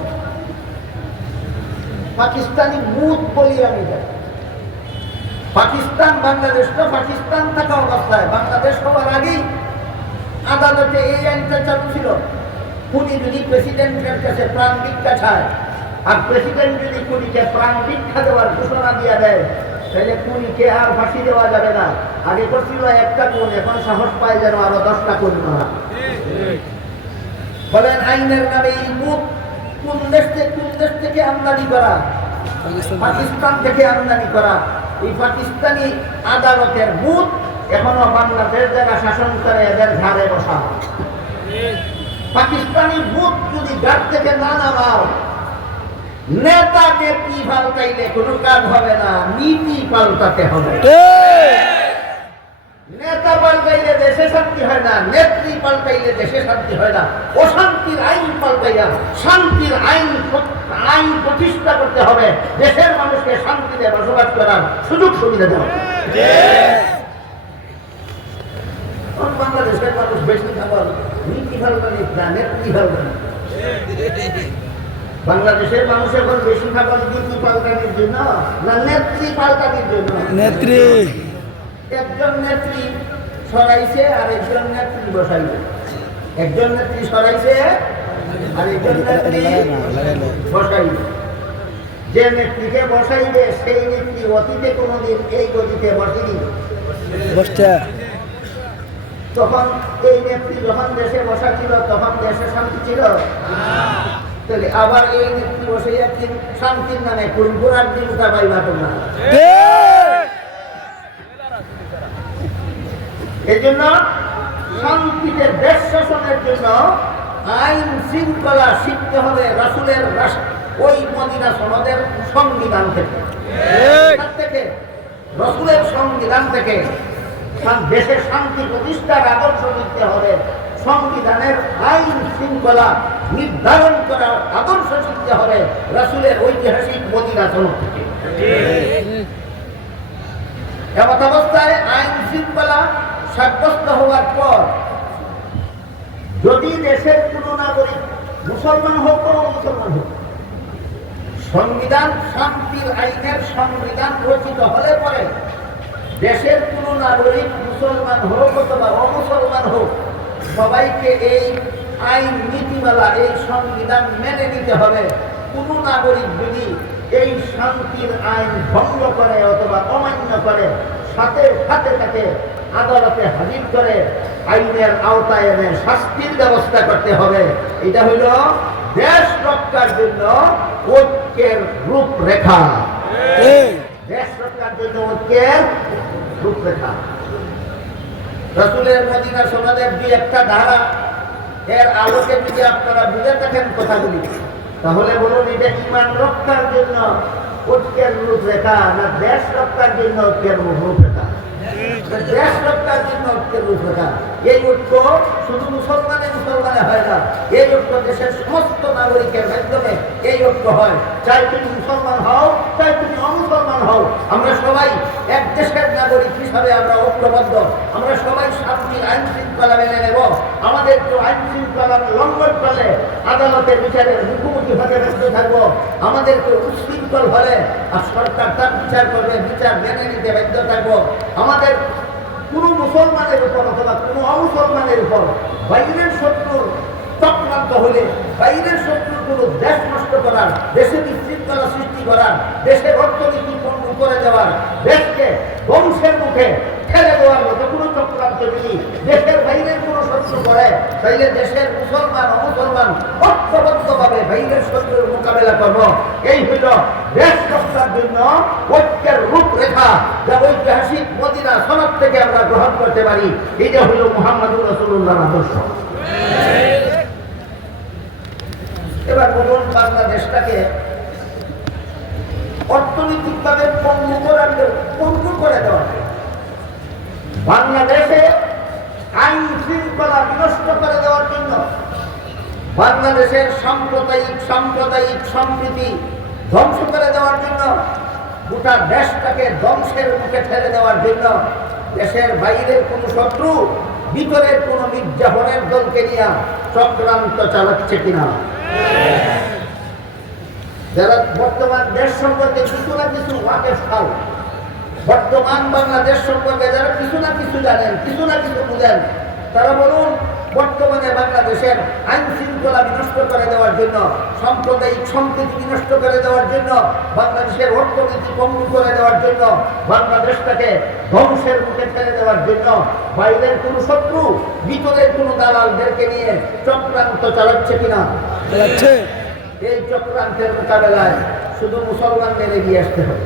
পাকিস্তানি মুখ বলি আমি। পাকিস্তান, বাংলাদেশটা পাকিস্তান থাকা অবস্থায় বাংলাদেশ হওয়ার আগেই আদালতে এই আইনটা চালু ছিল। খুনি যদি প্রেসিডেন্টের কাছে প্রাণ ভিক্ষা চায় আর প্রেসিডেন্ট যদি খুনিকে প্রাণ ভিক্ষা দেওয়ার ঘোষণা দিয়ে দেয়, তাহলে খুনিকে আর ফাঁসি দেওয়া যাবে না। আগে করছিল একটা খুন, এখন সাহস পায় যেন আরো 10টা খুন মারা। বলেন আইনের নামে এই মুখ কোন দেশ থেকে আমদানি করা? পাকিস্তান থেকে আমদানি করা। এই পাকিস্তানি আদালতের মুখ এখনো বাংলাদেশ যারা শাসন করে এদের ঘাড়ে বসা। পাকিস্তানি ভূত যদি ঘাট থেকে না নামাও, নেতা নেত্রী পাল্টাইলে কোনো কাজ হবে না, নীতি পাল্টাতে হবে। নেতা পাল্টাইলে দেশে শান্তি হয় না, নেত্রী পাল্টাইলে দেশে শান্তি হয় না। অশান্তির আইন পাল্টাইয়া শান্তির আইন প্রতিষ্ঠা করতে হবে। দেশের মানুষকে শান্তিতে বসবাস করার সুযোগ সুবিধা দেওয়া হবে। বাংলাদেশের মানুষ বেশি খাবার নীতি পাল্টানি না, নেত্রী পাল্টানি। বাংলাদেশের মানুষ এখন বেশি খাবার নীতি পাল্টানির জন্য না নেত্রী পাল্টানির জন্য? নেত্রী। একজন নেত্রী সরাইছে আর একজন নেত্রী বসাইছে। একজন নেত্রী সরাইছে আর একজন নেত্রী বসাইছে। যে নেত্রীকে বসাইবে সেই নেত্রী অতীতে কোনোদিন এই গতিতে বসেনি। তখন এই নেত্রী যখন দেশে বসা ছিল তখন দেশে শান্তি ছিল। তাহলে আবার এই নেত্রী বসে একদিন শান্তির নামে কুড়িপুরার দিন উঠা পাইবা তোমরা। এই জন্য শান্তিতে দেশ শাসনের জন্য আইন শৃঙ্খলা শিখতে হবে রাসূলের ওই মদিনা সনদের সংবিধান থেকে, রাসূলের সংবিধান থেকে। দেশের শান্তি প্রতিষ্ঠার আদর্শ শিখতে হবে, সংবিধানের আইন শৃঙ্খলা নির্ধারণ করার আদর্শ শিখতে হবে রাসূলের ঐতিহাসিক মদিনা সনদ থেকে। এমত অবস্থায় আইন শৃঙ্খলা সাব্যস্ত হওয়ার পর যদি দেশের কোনো নাগরিক মুসলমান হোক বা মুসলমান হোক, সংবিধান শান্তির আইনের সংবিধান রচিত হলে পরে দেশের কোনো নাগরিক মুসলমান হোক অথবা অমুসলমান হোক, সবাইকে এই আইন নীতিমালা এই সংবিধান মেনে নিতে হবে। কোনো নাগরিক যদি এই শান্তির আইন ভঙ্গ করে অথবা অমান্য করে, সাথে সাথে তাকে আদালতে হাজির করে আইনের আওতায় এনে শাস্তির ব্যবস্থা করতে হবে। এটা হইল দেশ রক্ষার জন্য ঐক্যের রূপরেখা। দেশ রক্ষার জন্য ঐক্যের রূপরেখা। রাসূলের মদিনা সনদের দুই একটা ধারা এর আলোকে যদি আপনারা বুঝে থাকেন কথাগুলি, তাহলে বলুন এটা ঈমান রক্ষার জন্য ঐক্যের রূপরেখা না দেশ রক্ষার জন্য ঐক্যের রূপরেখা? দেশ রক্ষার জন্য ঐক্যের রূপরেখা। এই ঐক্য শুধু মুসলমানে হয় না, এই ঐক্য দেশের সমস্ত নাগরিকের মাধ্যমে এই ঐক্য হয়। চাই তুমি মুসলমান হও, চাই তুমি অমুসলমান হও, আমরা সবাই এক দেশের নাগরিক হিসাবে আমরা ঐক্যবদ্ধ। আমরা সবাই শান্তির আইন শৃঙ্খলা মেনে নেব। আমাদের তো আইন শৃঙ্খলা লঙ্ঘন করলে আদালতের বিচারের মুখোমুখি হতে ব্যস্ত থাকবো। আমাদেরকে উচ্ছৃঙ্খল হলে আর সরকার তার বিচার করবে, বিচার মেনে নিতে বাধ্য থাকবো। আমাদের কোনো মুসলমানের উপর অথবা কোনো অমুসলমানের উপর বাইরের শত্রুর চক্রান্ত হলে, বাইরের শত্রুর কোনো দেশ নষ্ট করার, দেশে বিশৃঙ্খলা সৃষ্টি করার, দেশের অর্থনীতি পণ্য করে দেওয়ার, দেশকে ধ্বংসের মুখে ঠেলে দেওয়ার মতো কোনো চক্রান্ত যদি দেশের বাইরের কোনো শত্রু করে, তাইলে দেশের মুসলমান অমুসলমান ঐক্যবদ্ধভাবে বাইরের শত্রুর মোকাবেলা করব। এই হইল দেশ রক্ষার জন্য ঐক্যের রূপরেখা, যা ঐতিহাসিক মদিনা সনদ থেকে আমরা গ্রহণ করতে পারি। এটা হইল মুহাম্মদুর রাসূলুল্লাহর আদর্শ। এবার বলুন, বাংলাদেশটাকে অর্থনৈতিকভাবে পঙ্গু করে দেওয়া, বাংলাদেশে আইন শৃঙ্খলা বিনষ্ট করে দেওয়ার জন্য, বাংলাদেশের সাম্প্রদায়িক সম্প্রীতি ধ্বংস করে দেওয়ার জন্য, গোটা দেশটাকে ধ্বংসের মুখে ঠেলে দেওয়ার জন্য দেশের বাইরের কোন শত্রু ভিতরের কোন মির্জাফরের দলকে নিয়ে চক্রান্ত চালাচ্ছে কিনা? যারা বর্তমান দেশ সম্পর্কে কিছু না কিছু ওয়াকিফ, বর্তমান বাংলাদেশ সম্পর্কে যারা কিছু না কিছু জানেন, কিছু না কিছু বুঝেন, তারা বলুন বর্তমানে বাংলাদেশের আইন শৃঙ্খলা বিনষ্ট করে দেওয়ার জন্য, সাম্প্রদায়িক সম্প্রীতি বিনষ্ট করে দেওয়ার জন্য, বাংলাদেশের অর্থনীতি পঙ্গু করে দেওয়ার জন্য, বাংলাদেশটাকে ধ্বংসের মুখে ফেলে দেওয়ার জন্য বাইরের কোন শত্রু, ভিতরের কোন দালালদেরকে নিয়ে চক্রান্ত চালাচ্ছে কিনা? এই চক্রান্তের মোকাবেলায় শুধু মুসলমানদের এগিয়ে আসতে হবে।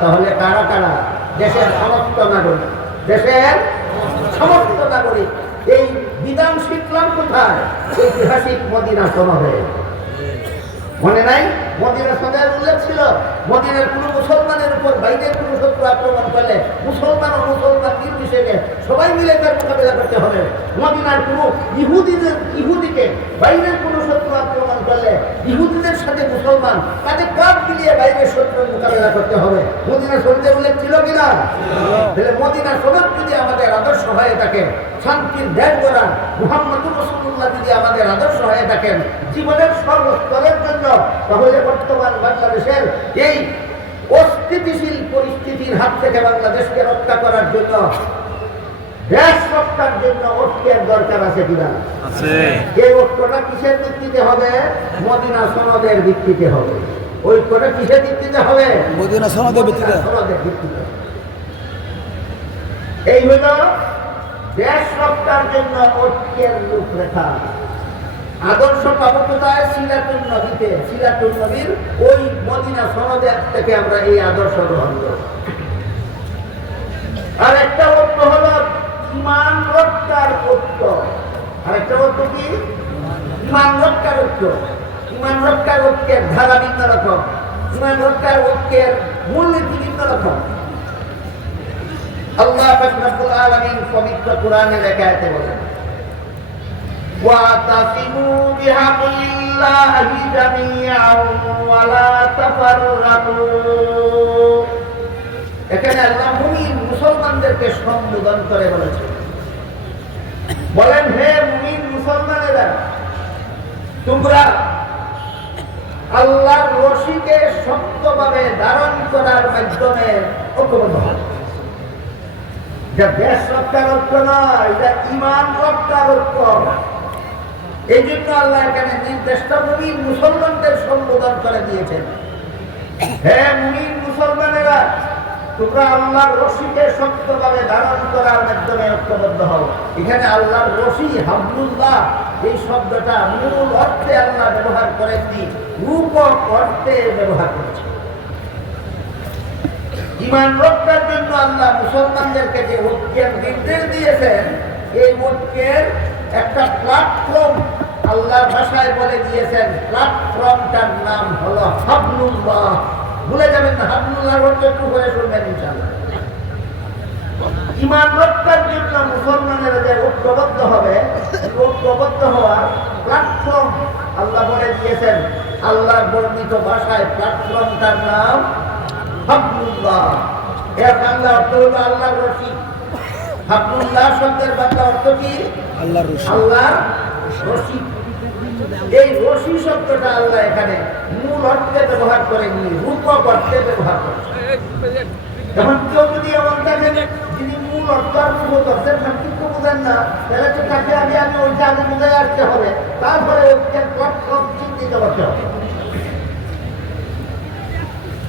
তাহলে কারা কারা? দেশের সমস্ত নাগরিক, দেশের সমস্ত নাগরিক। এই বিধান শিখলাম কোথায়? ঐতিহাসিক মদিনা সনদে। মনে নাই? মদিনা সনদের উল্লেখ ছিল, মদিনার কোন মুসলমানের উপর বাইরের কোন শত্রু আক্রমণ করলে মুসলমান ও মুসলমান নির্বিশেষে সবাই মিলে তার মোকাবিলা করতে হবে। মদিনার কোন ইহুদিকে বাইরের কোন শত্রু আক্রমণ করলে ইহুদিদের সাথে মুসলমান তাদের কাঁধ মিলিয়ে বাইরের শত্রুর মোকাবিলা করতে হবে। মদিনা সনদের উল্লেখ ছিল কিনা? তাহলে মদিনা সনদ যদি আমাদের আদর্শ হয়ে থাকে, শান্তির দেশ গড়া মুহাম্মদুর রাসূলুল্লাহ যদি আমাদের আদর্শ হয়ে থাকেন জীবনের সর্বস্তরের জন্য, তাহলে বর্তমান বাংলাদেশের এই অস্থিতিশীল পরিস্থিতির হাত থেকে বাংলাদেশকে রক্ষা করার জন্য, দেশ রক্ষার জন্য ঐক্যের দরকার আছে কিনা? এই ঐক্যটা কিসের ভিত্তিতে হবে? মদিনা সনদের ভিত্তিতে হবে। ঐক্যটা কিসের ভিত্তিতে হবে? মদিনা সনদের ভিত্তিতে। এই হল দেশ রক্ষার জন্য ঐক্যের রূপরেখা। আদর্শ পাবো কোথায়? সিরাতুন নবীতে। সিরাতুন নবীর ওই মদিনা সনদের থেকে আমরা এই আদর্শ গ্রহণ করব। আর একটা ঐক্য হলো ঈমান রক্ষার ঐক্য। আর একটা ঐক্য কি? ঈমান রক্ষার ঐক্য। ঈমান রক্ষার ঐক্যের ধারা ভিন্ন রকম, ঈমান রক্ষার ঐক্যের মূলনীতি ভিন্ন রকম। আল্লাহ পাক রব্বুল আলামিন পবিত্র কোরআনে লেখাতে বলেন, وَاعْتَصِمُوا بِحَبْلِ اللَّهِ جَمِيعًا وَلَا تَفَرَّقُوا। এখানে আল্লাহ মুমিন মুসলমানদেরকে সম্বোধন করে বলেছেন, বলেন হে মুমিন মুসলমানেরা, তোমরা আল্লাহর রশিকে শক্তভাবে ধারণ করার মাধ্যমে ঐক্যবদ্ধ হও। এটা দেশ রক্ষার ঐক্য নয়, এটা ঈমান রক্ষার ঐক্য। এই জন্য আল্লাহ এখানে নির্দেশটা মুমিন মুসলমানদের সম্বোধন করে দিয়েছেন, হে মুমিন মুসলমানেরা, তোমরা আল্লাহর রশিকে শক্তভাবে ধারণ করার মাধ্যমে ঐক্যবদ্ধ হও। এখানে আল্লাহর রশি, হাবলুল্লাহ, এই শব্দটা মূল অর্থে আল্লাহ ব্যবহার করেননি, রূপক অর্থে ব্যবহার করেছেন। ঈমান রক্ষার জন্য আল্লাহ মুসলমানদেরকে যে ঐক্যের নির্দেশ দিয়েছেন, এই ঐক্যের একটা প্ল্যাটফর্ম আল্লাহর ভাষায় বলে দিয়েছেন। প্ল্যাটফর্মটার নাম হলো হাবলুল্লাহ। ভুলে যাবেন না, হাবলুল্লাহর অর্থ একটু করে শুনবেন ইনশাআল্লাহ। ঈমান রক্ষার জন্য মুসলমানেরা যে ঐক্যবদ্ধ হবে, ঐক্যবদ্ধ হওয়ার প্ল্যাটফর্ম আল্লাহ বলে দিয়েছেন। আল্লাহর বর্ণিত ভাষায় প্ল্যাটফর্মটার নাম হাবলুল্লাহ। এর বাংলা অর্থ হলো আল্লাহর রশি। হাবলুল্লাহ শব্দের বাংলা অর্থ কি? আল্লাহর রশি। আল্লাহর রশি। এই রশি শব্দটা আল্লাহ এখানে মূল অর্থে ব্যবহার করেননি, রূপক অর্থে ব্যবহার করেছেন। এখন কেউ যদি এমন থাকেন যিনি মূল অর্থ আর রূপক অর্থের পার্থক্য বুঝেন না, তাহলে তো তাকে আগে ওইটা আগে বুঝে আসতে হবে, তারপরে চিন্তিত করতে হবে।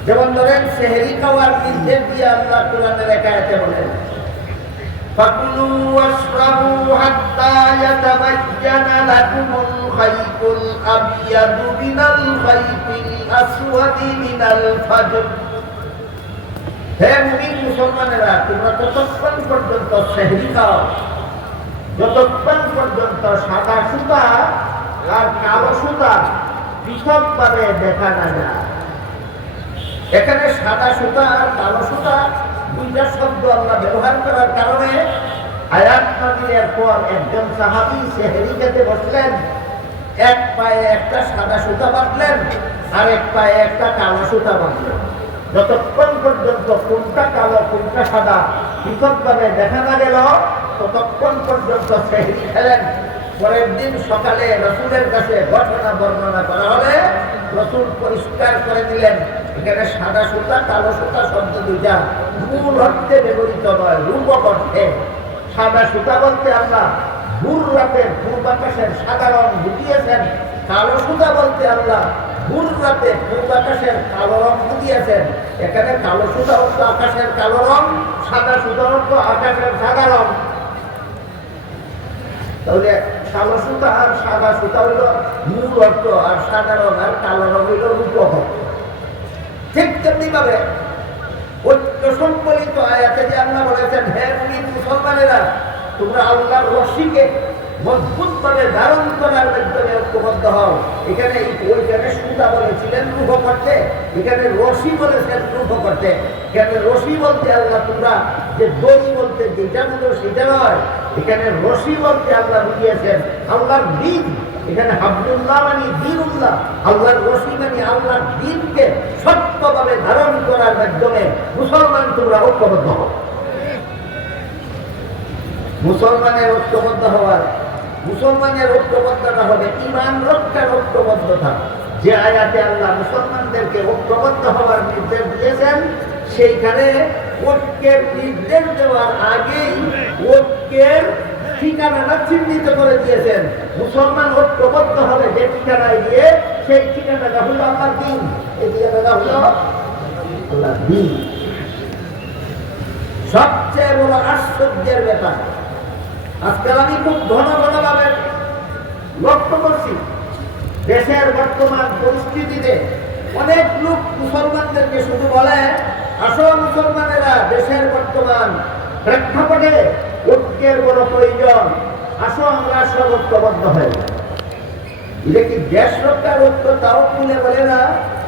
যেমন ধরেন সেহরি খাওয়ার নির্দেশ দিয়ে আল্লাহ কোরআনের আয়াতে বলেন, فَكُلُوا وَاشْرَبُوا حَتَّى يَتَبَيَّنَ لَكُمُ الْخَيْطُ الْأَبْيَضُ مِنَ الْخَيْطِ الْأَسْوَدِ مِنَ الْفَجْرِ। হে মুমিন মুসলমানেরা, তোমরা ততক্ষণ পর্যন্ত সেহরি খাও যতক্ষণ পর্যন্ত সাদা সুতা আর কালো সুতা পৃথকভাবে দেখা না যায়। এখানে সাদা সুতা আর কালো সুতা দুইটা শব্দ আল্লাহ ব্যবহার করার কারণে আয়াত নাযিলের পর একজন সাহাবী সেহরি খেতে বসলেন, এক পায়ে একটা সাদা সুতা বাঁধলেন আর এক পায়ে একটা কালো সুতা বাঁধলেন। যতক্ষণ পর্যন্ত কোনটা কালো কোনটা সাদা পৃথকভাবে দেখা না গেল, ততক্ষণ পর্যন্ত সেহরি খেলেন। পরের দিন সকালে রাসূলের কাছে ঘটনা বর্ণনা করা হলে রাসূল পরিষ্কার করে দিলেন, এখানে সাদা সুতা কালো সুতা শব্দ দুইটা মূল অর্থে ব্যবহৃত নয়, রূপক অর্থে। সাদা সুতা বলতে আল্লাহ ভোর রাতের পূর্ব আকাশের সাদা রং বুঝিয়েছেন। কালো সুতা বলতে আল্লাহ ভোর রাতে পূর্ব আকাশের কালো রং বুঝিয়েছেন। এখানে কালো সুতা অর্থ আকাশের কালো রং, সাদা সুতা অর্থ আকাশের সাদা রং। তাহলে কালো সুতা আর সাদা সুতা হইল মূল অর্থ, আর সাদা রং আর কালো রং হইল রূপক। ঠিক তেমনি ভাবে ঐক্য সম্বলিত আয়াতে যে আল্লাহ বলেছেন, হে মুমিন মুসলমানেরা, তোমরা আল্লাহর রশিকে মজবুত ভাবে ধারণ করার মাধ্যমে ঐক্যবদ্ধ হও। এখানে ওইখানে সুতা বলেছিলেন রূপ করতে, এখানে রশি বলেছেন রূপ করতে। এখানে রশি বলতে আল্লাহ তোমরা যে দড়ি বলতে যেটা বলো সেটা নয়, এখানে রশি বলতে আল্লাহ বুঝিয়েছেন আল্লাহর দিন। এখানে হাবলুল্লাহ মানে দীনুল্লাহ, আল্লাহর রশি মানে আল্লাহর দিনকে সত্যভাবে ধারণ করার মাধ্যমে মুসলমান তোমরা ঐক্যবদ্ধ হও। মুসলমানের ঐক্যবদ্ধতা হবে ঈমান রক্ষার ঐক্যবদ্ধতা। যে আয়াতে আল্লাহ মুসলমানদেরকে ঐক্যবদ্ধ হওয়ার নির্দেশ দিয়েছেন, সেইখানে ঐক্যের নির্দেশ দেওয়ার আগেই ঐক্যের ঠিকানাটা চিহ্নিত করে দিয়েছেন। মুসলমান ঐক্যবদ্ধ হবে যে ঠিকানায় গিয়ে, সেই ঠিকানাটা হলো আল্লাহর দ্বীন। এই ঠিকানাটা হলো আল্লাহর দ্বীন। সবচেয়ে বড় আশ্চর্যের ব্যাপার, আজকাল আমি খুব ঘন ভাবে লক্ষ্য করছি, দেশের বর্তমান পরিস্থিতিতে অনেক লোক মুসলমানদেরকে শুধু বলে, আসো মুসলমানেরা, দেশের বর্তমান প্রেক্ষাপটে ঐক্যের বড় প্রয়োজন, আসো আমরা সব ঐক্যবদ্ধ হয়ে। এটা কি দেশ রক্ষার ঐক্য তাও খুলে বলে না,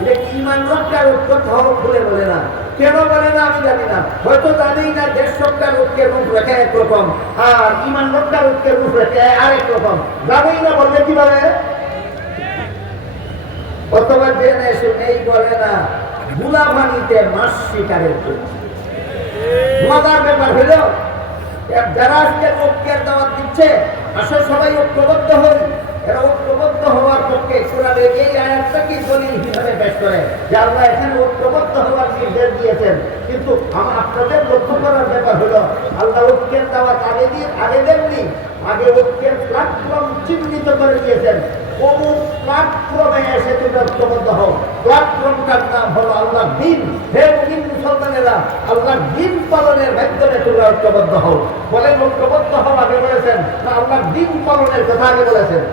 এটা কি ঈমান রক্ষার ঐক্য তাও খুলে বলে না। কেন বলে না আমি জানি না, হয়তো জানি না দেশ রক্ষার ঐক্যের রূপরেখা একরকম আর ঈমান রক্ষার ঐক্যের রূপরেখা আরেক রকম, জানেই না বললে কি বলে। অথবা জেনে শুনেই বলে না, গুলামানিতে মাছ শিকারের জন্য। মজার ব্যাপার হলো, যারা আজকে ঐক্যের দাওয়াত দিচ্ছে, আসলে সবাই ঐক্যবদ্ধ হই, এরা ঐক্যবদ্ধ হওয়ার পক্ষে কোরআনের এই আয়াতটাকে দলিল হিসাবে পেশ করে যে আল্লাহ এখানে ঐক্যবদ্ধ হওয়ার নির্দেশ দিয়েছেন। কিন্তু আপনাদের লক্ষ্য করার ব্যাপার হলো, আল্লাহ ঐক্যের দাওয়াত আগে দেননি, আগে ঐক্যের প্ল্যাটফর্ম চিহ্নিত করে দিয়েছেন। অমুক প্ল্যাটফর্মে এসে তুমি ঐক্যবদ্ধ হও, প্ল্যাটফর্মটার নাম হলো আল্লাহর দ্বীন। হে মুমিন মুসলমানেরা, আল্লাহর দ্বীন পালনের মাধ্যমে তোমরা ঐক্যবদ্ধ হও। বলেন ঐক্যবদ্ধ হও আগে বলেছেন না আল্লাহর দ্বীন পালনের কথা আগে বলেছেন?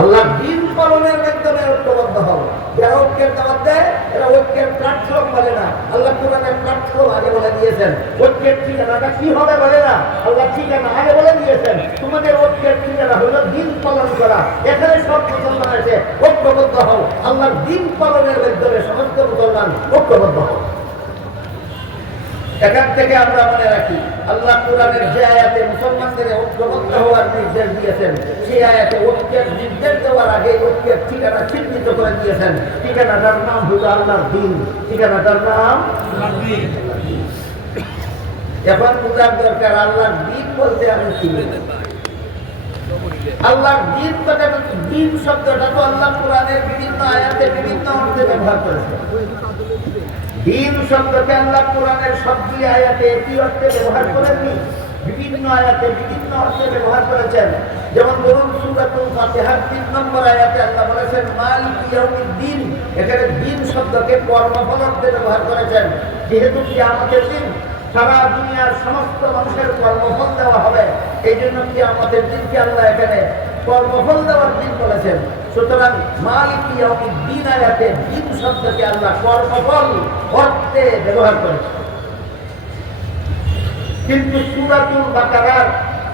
আল্লাহর দ্বীন পালনের মাধ্যমে ঐক্যবদ্ধ হও। যারা ঐক্যের দাওয়াত দেয় এরা ঐক্যের প্ল্যাটফর্ম বলে না, আল্লাহ কোরআনের প্ল্যাটফর্ম আগে বলে দিয়েছেন। ঐক্যের ঠিকানাটা কি হবে বলে না, আল্লাহ ঠিকানা আগে বলে দিয়েছেন। তোমাদের ঐক্যের ঠিকানা হলো দ্বীন পালন করা। এখানে সব মুসলমান আছে, ঐক্যবদ্ধ হও। আল্লাহর দ্বীন পালনের মাধ্যমে সমস্ত মুসলমান ঐক্যবদ্ধ হও। এখান থেকে আমরা মনে রাখি, আল্লাহ কোরআনের যে আয়াতে মুসলমানদের ঐক্যবদ্ধ হওয়ার নির্দেশ দিয়েছেন, সেই আয়াতে ঐক্যের নির্দেশ দেওয়ার আগে ঐক্যের ঠিকানা চিহ্নিত করে দিয়েছেন। ঠিকানাটার নাম হলো আল্লাহর দ্বীন। ঠিকানাটার নাম এখন বুঝার দরকার, আল্লাহর দ্বীন বলতে আমি কি বুঝি? আল্লাহর দ্বীন কথাটা, দ্বীন শব্দটা তো আল্লাহ কোরআনের বিভিন্ন আয়াতে বিভিন্ন অর্থে ব্যবহার করেছেন। দ্বীন শব্দকে আল্লাহ কোরআনের সবগুলি আয়াতে একই অর্থে ব্যবহার করেননি, বিভিন্ন আয়াতে বিভিন্ন অর্থে ব্যবহার করেছেন। যেমন ধরুন সূরাতুল ফাতিহার ৩ নম্বর আয়াতে আল্লাহ বলেছেন মালিক ইয়াউমিদ্দিন। এখানে দ্বীন শব্দকে কর্মফল অর্থে ব্যবহার করেছেন। যেহেতু কিয়ামতের দিন সারা দুনিয়ার সমস্ত মানুষের কর্মফল দেওয়া হবে, এই জন্য কিয়ামতের দিনকে আল্লাহ এখানে কর্মফল দেওয়ার দিন বলেছেন। সুতরাং মালিক ইয়াউমিদ্দিন আয়াতে দ্বীন শব্দকে আল্লাহ কর্মফল অর্থে ব্যবহার করেছেন। কিন্তু সূরাতুল বাকারার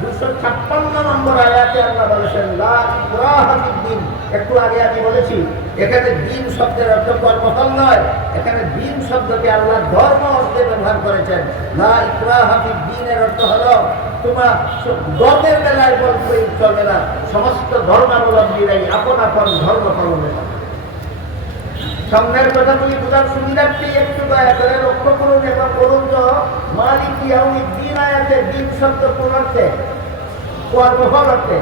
256 নম্বর আয়াতে আল্লাহ বলেছেন লা ইকরাহা ফিদ্দীন। একটু আগে আমি বলেছি, এখানে দ্বীন শব্দের অর্থ কর্মফল নয়, এখানে দ্বীন শব্দকে আল্লাহ ধর্ম অর্থে ব্যবহার করেছেন। লা ইকরাহা ফিদ্দীনের অর্থ হলো তোমরা ধর্মের বেলায় বল প্রয়োগ চলবে না, সমস্ত ধর্মাবলম্বীরাই আপন আপন ধর্ম পালন করবে। সামনের কথাগুলি বোঝার সুবিধার্থে একটু দয়া করে লক্ষ্য করুন এবং বলুন তো, মালিক ইয়াউমিদ্দিন আয়াতে দ্বীন শব্দ কোন অর্থে? কর্মফল অর্থে।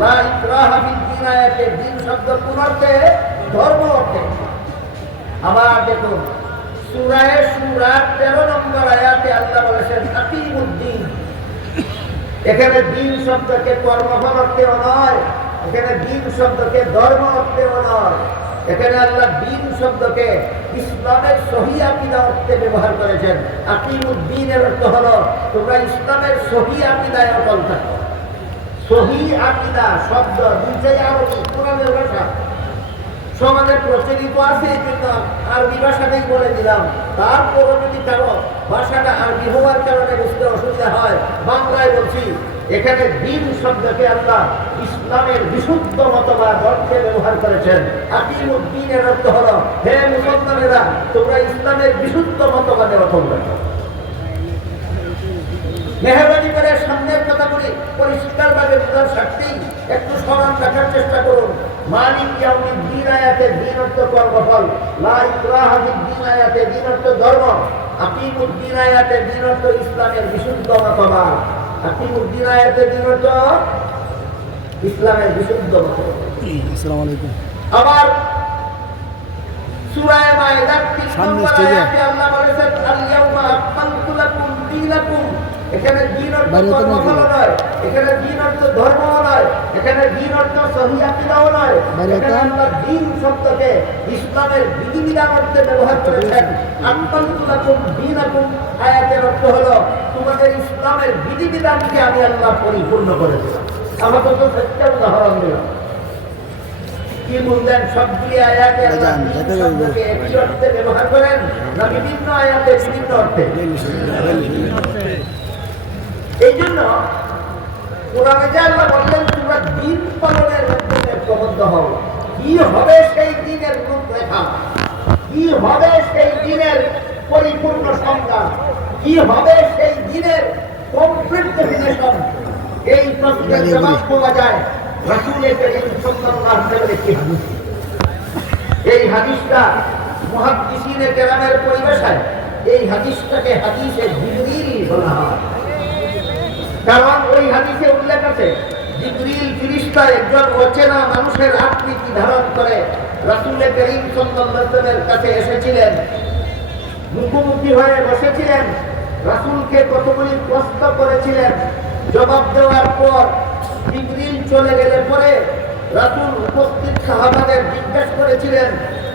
লা ইকরাহা ফিদ্দীন আয়াতে দ্বীন শব্দ কোন অর্থে? ধর্ম অর্থে। আবার দেখুন সূরা 13 নম্বর আয়াতে আল্লাহ বলেছেন আকিমুদ্দিন। এখানে দিন শব্দকে কর্মফল অর্থেও নয়, এখানে দিন শব্দকে ধর্ম অর্থেও নয়, এখানে আল্লাহ দিন শব্দকে ইসলামের সহি আকীদা অর্থে ব্যবহার করেছেন। আকিমুদ্দিনের অর্থ হলো তোমরা ইসলামের সহি আকীদায় অটল থাকো। সহি আকীদা শব্দ দুইটাই আরবি, কোরআনের ভাষা, সমাজে প্রচলিত আছে, কিন্তু আরবি ভাষাটাই বলে দিলাম। তারপরও যদি কারো ভাষাটা আরবি হওয়ার কারণে বুঝতে অসুবিধা হয়, বাংলায় বলছি। এখানে দিন শব্দকে আল্লাহ ইসলামের বিশুদ্ধ মতবাদ অর্থে ব্যবহার করেছেন। আকিমুদ্দিনের অর্থ হলো হে মুসলমানেরা, তোমরা ইসলামের বিশুদ্ধ মতবাদে অটল থাকো। মেহরবানি করে সামনের কথাগুলি পরিষ্কারভাবে বোঝার স্বার্থেই একটু স্মরণ রাখার চেষ্টা করুন। মালিক ইয়াউমিদ্দিন আয়াতে দিন অর্থ কর্মফল, লা ইকরাহা ফিদ্দিন আয়াতে দিন অর্থ ধর্ম, আকিমুদ্দিন আয়াতে দিন অর্থ ইসলামের বিশুদ্ধ মতবাদ। আকিমুদ্দিন আয়াতে দিন অর্থ ইসলামের বিশুদ্ধ মতবাদ। আসসালামু আলাইকুম। আবার সূরা মায়েদার ৩ নম্বর আয়াতে আল্লাহ বলেছেন আল ইয়াউমা আকমালতু লাকুম দীনাকুম। এখানে দিন অর্থ কর্মফল নয়, এখানে দিন অর্থ ধর্ম নয়, এখানে দিন অর্থ সহি আকীদাও নয়, এখানে আল্লাহ দিন শব্দকে ইসলামের বিধিবিধান অর্থে ব্যবহার করেছেন। আকমালতু লাকুম দীনাকুম আয়াতের অর্থ হলো তোমাদের ইসলামের বিধিবিধানকে আমি আল্লাহ পরিপূর্ণ করে দিলাম। আমরা তো একটা উদাহরণ দিলাম। কি বললেন? সবগুলি আয়াতে আল্লাহ শব্দকে একই অর্থে ব্যবহার করেন না বিভিন্ন আয়াতে বিভিন্ন অর্থে? এই জন্য কোরআনে যে আল্লাহ বললেন তোমরা দিন পালনের মাধ্যমে প্রবদ্ধ হও, কি হবে সেই দিনের রূপরেখা, কি হবে সেই দিনের পরিপূর্ণ সংজ্ঞা, কি হবে সেই দিনের কমপ্লিট ডেফিনেশন, এই প্রশ্নের জবাব পাওয়া যায় রাসূল করিম সাল্লাল্লাহু আলাইহি ওয়াসাল্লামের একটি হাদিস। এই হাদিসটা মুহাদ্দিসিনে কেরামের পরিভাষায় এই হাদিসটাকে হাদিসে জিবরীল বলা হয়। কারণ ওই হাদিসে উল্লেখ আছে জিবরীল ফেরেশতা একজন অচেনা মানুষের আকৃতি ধারণ করে রাসূল করিম সাল্লাল্লাহু আলাইহি ওয়াসাল্লামের কাছে এসেছিলেন, মুখোমুখি হয়ে বসেছিলেন, রাসূলকে কতগুলি প্রশ্ন করেছিলেন। জবাব দেওয়ার পর জিবরীল চলে গেলে পরে রাসূল উপস্থিত সাহাবাদের জিজ্ঞেস করেছিলেন,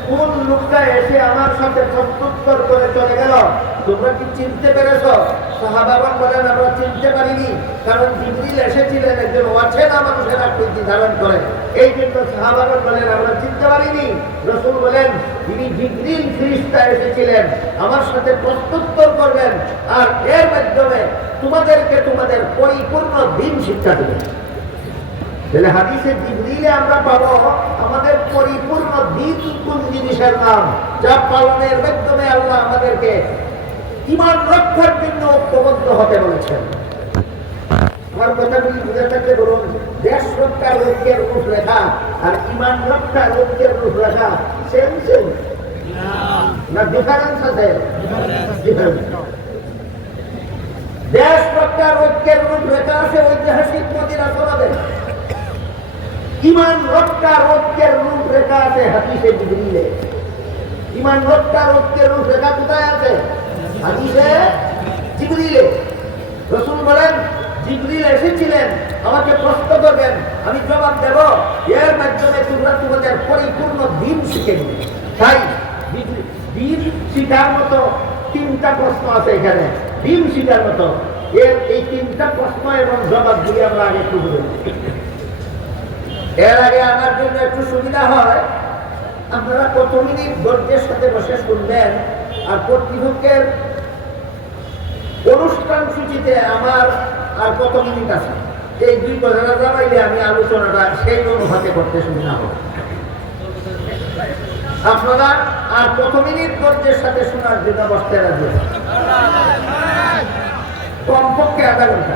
কোন লোকটা এসে আমার সাথে প্রত্যুত্তর করে চলে গেল, তোমরা কি চিনতে পেরেছো? সাহাবাগণ বলেন আমরা চিনতে পারিনি, কারণ জিবরীল এসেছিলেন একজন অচেনা মানুষের আকৃতি ধারণ করে, এই জন্য সাহাবাগণ বলেন আমরা চিনতে পারিনি। রাসূল বলেন তিনি জিবরীল ফেরেশতা এসেছিলেন, আমার সাথে প্রত্যুত্তর করবেন আর এর মাধ্যমে তোমাদেরকে তোমাদের পরিপূর্ণ দ্বীন শিক্ষা দেবেন। তাহলে হাদিসে জিবরীলে আমরা পাবো আমাদের পরিপূর্ণ দ্বীন কোন জিনিসের নাম, যা পালনের মাধ্যমে আল্লাহ আমাদেরকে ঈমান রক্ষার জন্য ঐক্যবদ্ধ হতে বলেছেন। আমার কথাগুলি বুঝে থাকলে বলুন, দেশ রক্ষার ঐক্যের রূপরেখা আর ঈমান রক্ষার ঐক্যের রূপরেখা সেম সেম না ডিফারেন্স আছে? দেশ রক্ষার ঐক্যের রূপরেখা আছে ঐতিহাসিক মদিনা সনদে, ঈমান রক্ষার ঐক্যের রূপরেখা আছে হাদিসে জিবরীলে। ঈমান রক্ষার ঐক্যের রূপরেখা কোথায় আছে? হাদিসে জিবরীলে। রাসূল বলেন জিবরীল এসেছিলেন, আমাকে প্রশ্ন করবেন, আমি জবাব দেব, এর মাধ্যমে তোমরা তোমাদের পরিপূর্ণ দ্বীন শিখে নেবে। তাই দ্বীন শিখার মতো তিনটা প্রশ্ন আছে এখানে, দ্বীন শিখার মতো এই তিনটা প্রশ্ন এবং জবাবগুলি আমরা আগে একটু বলি। এর আগে আমার জন্য একটু সুবিধা হয়, আপনারা কত মিনিট ধৈর্যের সাথে বসে শুনবেন, আর কর্তৃপক্ষের অনুষ্ঠান সূচিতে আমার আর কত মিনিট আছে, এই দুই কথাটা জানাইলে আমি আলোচনাটা সেই অনুপাতে করতে সুবিধা হবে। আপনারা আর কত মিনিট ধৈর্যের সাথে শোনার জন্য বসতে রাজি? কমপক্ষে আধা ঘন্টা।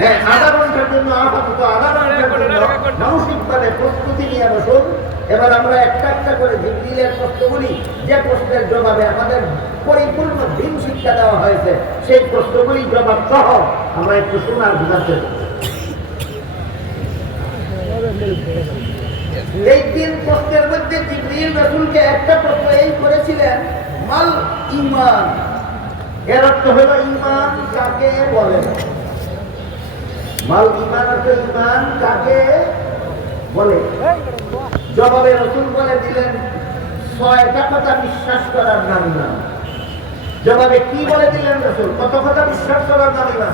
হ্যাঁ, আধা ঘন্টার জন্য আপাতত আধা ঘন্টার জন্য মানসিকভাবে প্রস্তুতি নিয়ে বসুন। এবার আমরা একটা একটা করে জিবরীলের প্রশ্নগুলি, যে প্রশ্নের জবাবে আমাদের পরিপূর্ণ দ্বীন শিক্ষা দেওয়া হয়েছে, সেই প্রশ্নগুলি জবাব সহ আমরা একটু শোনার বুঝাতে। এই তিন প্রশ্নের মধ্যে জিবরীল রাসূলকে একটা প্রশ্ন এই করেছিলেন, মাল ঈমান, এর অর্থ হলো ঈমান কাকে বলে? মাল ঈমান অর্থ ঈমান কাকে বলে? জবাবে রাসূল বলে দিলেন 6টা কথা বিশ্বাস করার নাম না। জবাবে কি বলে দিলেন রাসূল? কত কথা বিশ্বাস করার নাম না?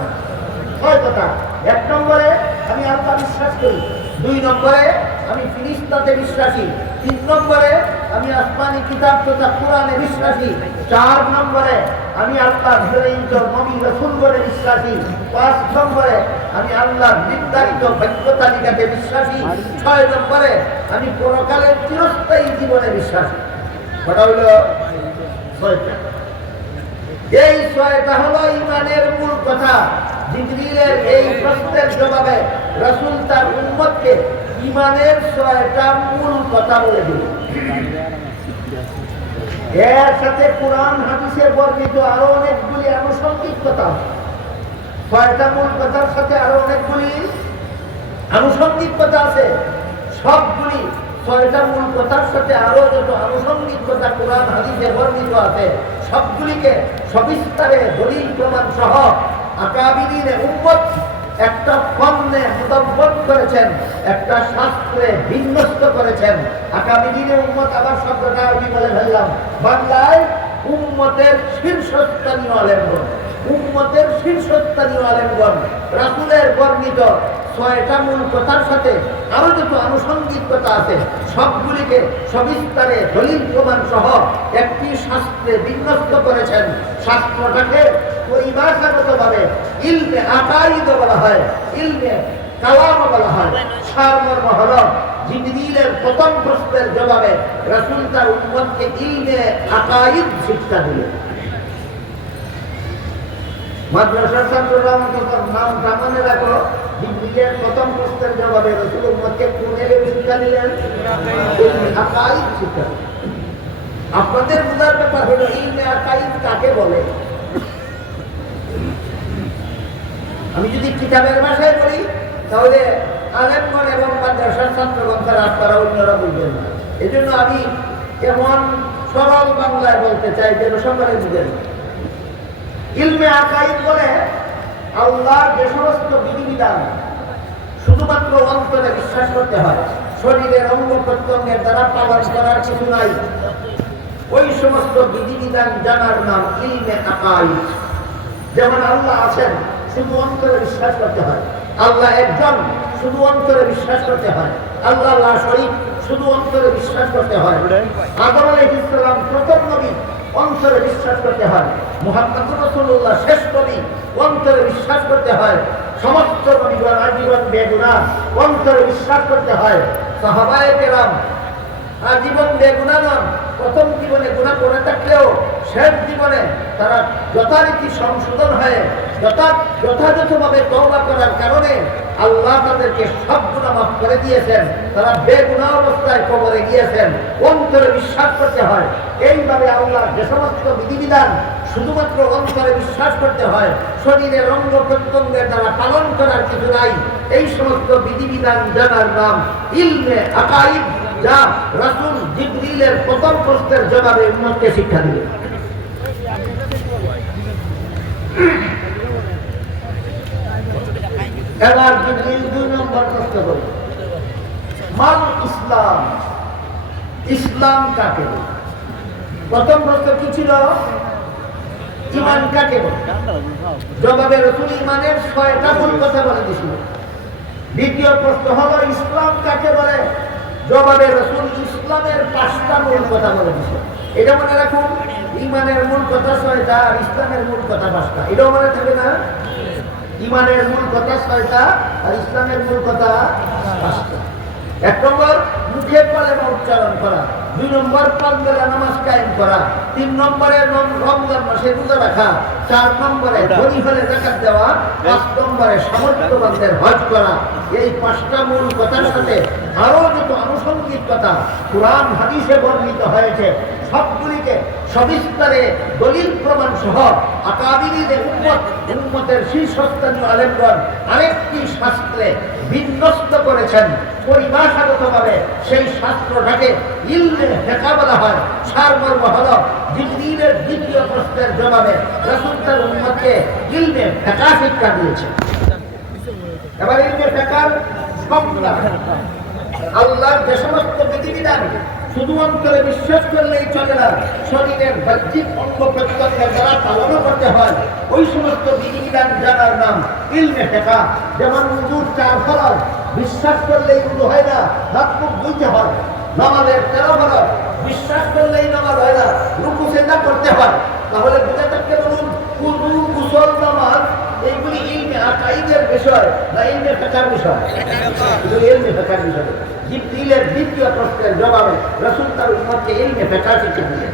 6 কথা। 1 নম্বরে আমি আল্লাহ বিশ্বাস করি, 2 নম্বরে আমি ফেরেশতাতে বিশ্বাসী, 3 নম্বরে আমি আসমানি কিতাব তথা কোরআনে বিশ্বাসী, 4 নম্বরে আমি আল্লাহর প্রেরিত নবী রাসূলগণে বিশ্বাসী, 5 নম্বরে আমি আল্লাহর নির্ধারিত ভাগ্য তালিকাতে বিশ্বাসী, 6 নম্বরে আমি পরকালের চিরস্থায়ী জীবনে বিশ্বাসী। কটা হলো? 6টা। এই 6টা হলো ঈমানের মূল কথা। জিবরিলের এই প্রশ্নের জবাবে রাসূল তার উম্মতকে ঈমানের 6টা মূল কথা বলে দিলেন। এর সাথে কোরআন হাদিসে বর্ণিত আরো অনেকগুলি আনুষঙ্গিক কথা। 6টা মূল কথার সাথে আরো অনেকগুলি আনুষঙ্গিক কথা আছে। সবগুলি 6টা মূল কথার সাথে আরো যত আনুষঙ্গিক কথা কোরআন হাদিসে বর্ণিত আছে সবগুলিকে সবিস্তারে দলিল প্রমাণ সহ আকাবিরিনে উম্মত একটা ফন্নে মুতাব্বত করেছেন, একটা শাস্ত্রে বিন্যস্ত করেছেন। আকাবিরিনে উম্মত আবার শব্দটা আমি বলে ফেললাম, বাংলায় উম্মতের শীর্ষস্থানীয় আলেমগণ। উম্মতের শীর্ষস্থানীয় আলেমগণ রাসূলের বর্ণিত 6টা মূল কথার সাথে আরো যত আনুষঙ্গিক কথা আছে সবগুলিকে সবিস্তারে দলিল প্রমাণ সহ একটি শাস্ত্রে বিন্যস্ত করেছেন। শাস্ত্রটাকে পরিভাষাগতভাবে ইলমে আকাইদ বলা হয়, ইলমে কালাম বলা হয়। সারমর্ম হলো জিবরিলের প্রথম প্রশ্নের জবাবে রাসূল তার উম্মতকে ইলমে আকাইদ শিক্ষা দিলেন। মাদ্রাসার ছাত্ররা নামটা মনে রাখো, জিবরিলের প্রথম প্রশ্নের জবাবে রাসূল উম্মতকে কোন ইলম শিক্ষা দিলেন? আকাইদ শিক্ষা। আপনাদের বুঝার ব্যাপার হলো ইলমে আকাইদ কাকে বলে। আমি যদি কিতাবের ভাষায় বলি তাহলে আলেমগণ এবং মাদ্রাসার ছাত্রগণ ছাড়া আপনারা অন্যরা বুঝবেন না। এই জন্য আমি এমন সরল বাংলায় বলতে চাই যেন সকলে বুঝেন। ইলমে আকাইদ বলে আল্লাহর যে সমস্ত বিধিবিধান শুধুমাত্র অন্তরে বিশ্বাস করতে হয়, শরীরের অঙ্গ প্রত্যঙ্গের দ্বারা পালন করার কিছু নাই, ওই সমস্ত বিধিবিধান জানার নাম ইলমে আকাইদ। যেমন আল্লাহ আছেন শুধু অন্তরে বিশ্বাস করতে হয়, আল্লাহ একজন শুধু অন্তরে বিশ্বাস করতে হয়, আল্লাহ লা শরীক শুধু অন্তরে বিশ্বাস করতে হয়, আদম আলাইহিস সালাম প্রথম নবী অন্তরে বিশ্বাস করতে হয়, মুহাম্মদুর রাসূলুল্লাহ শেষ নবী অন্তরে বিশ্বাস করতে হয়, সমস্ত নবীগণ আজীবন বেগুনাহ অন্তরে বিশ্বাস করতে হয়, সাহাবায়ে কেরাম আজীবন বেগুনাহ নন, প্রথম জীবনে গুনাহ করে থাকলেও শেষ জীবনে তারা যথারীতি সংশোধন হয়ে যথাযথভাবে তওবা করার কারণে আল্লাহ তাদেরকে সব গুনাহ মাফ করে দিয়েছেন, তারা বেগুনাহ অবস্থায় কবরে গিয়েছেন। অন্তরে বিশ্বাস করতে হয়। এইভাবে আল্লাহ যে সমস্ত বিধিবিধান শুধুমাত্র অন্তরে বিশ্বাস করতে হয়, শরীরের অঙ্গ প্রত্যঙ্গের দ্বারা পালন করার কিছু নাই, এই সমস্ত বিধিবিধান জানার নাম ইলমে আকাইদ, যা রাসূল জিবরিলের প্রথম প্রশ্নের জবাবে উম্মতকে শিক্ষা দিলেন। এবার জিবরিল 2 নম্বর প্রশ্ন করে, মাল ইসলাম, ইসলাম কাকে বলে? প্রথম প্রশ্ন কি ছিল? ঈমান কাকে বলে? জবাবে রাসূল ঈমানের 6টা মূল কথা বলে দিয়েছিল। দ্বিতীয় প্রশ্ন হলো ইসলাম কাকে বলে? জবাবে রাসূল ইসলামের 5টা মূল কথা বলে দিয়েছে। এটা মনে রাখুন, ঈমানের মূল কথা 6টা আর ইসলামের মূল কথা 5টা। এটাও মনে থাকবে না? ঈমানের মূল কথা 6টা আর ইসলামের মূল কথা 5টা। 1 নম্বর মুখে কালেমা উচ্চারণ করা, 2 নম্বর 5 বেলা নামাজ কায়েম করা, 3 নম্বরে রমজান মাসে রোজা রাখা, 4 নম্বরে ধনী হলে যাকাত দেওয়া, 5 নম্বরে সামর্থ্যবানদের হজ করা। এই 5টা মূল কথার সাথে আরো যত আনুষঙ্গিক কথা কোরআন হাদিসে বর্ণিত হয়েছে সবগুলিকে সবিস্তারে দলিল প্রমাণ সহ আকাবিরীদের উম্মতের শীর্ষস্থানীয় আলেমগণ আরেকটি শাস্ত্রে বিন্যস্ত করেছেন। পরিভাষাগতভাবে সেই শাস্ত্রটাকে ইলমে ফিকহ বলা হয়। সারমর্ম হলো জিবরীলের দ্বিতীয় প্রশ্নের জবাবে রাসূল তার উম্মতকে ইলমে ফিকহ শিক্ষা দিয়েছেন। এবার ইলমে ফিকহ সংজ্ঞা, আল্লাহর যে সমস্ত বিধিবিধান শুধু অন্তরে বিশ্বাস করলেই চলে না, শরীরের বাহ্যিক অঙ্গ প্রত্যঙ্গের দ্বারা পালন করতে হয়, ওই সমস্ত বিধিবিধান জানার নাম ইলমে ফিকহ। যেমন উযুর 4 ফরজ, বিশ্বাস করলেই উযু হয় না, হাত মুখ ধুইতে হয়। নামাজের 13 ফরজ, বিশ্বাস করলেই নামাজ হয় না, রুকু সিজদা করতে হয়। তাহলে বুঝে থাকতে বলুন, উযু, গোসল, নামাজ এইগুলি ইলমে আকাইদের বিষয় না ইলমে ফিকহের বিষয়? ইলমে ফিকহের বিষয়। জিবরীলের দ্বিতীয় প্রশ্নের জবাবে রাসূল তার উম্মতকে ইলমে ফিকহ শিখিয়ে দিলেন।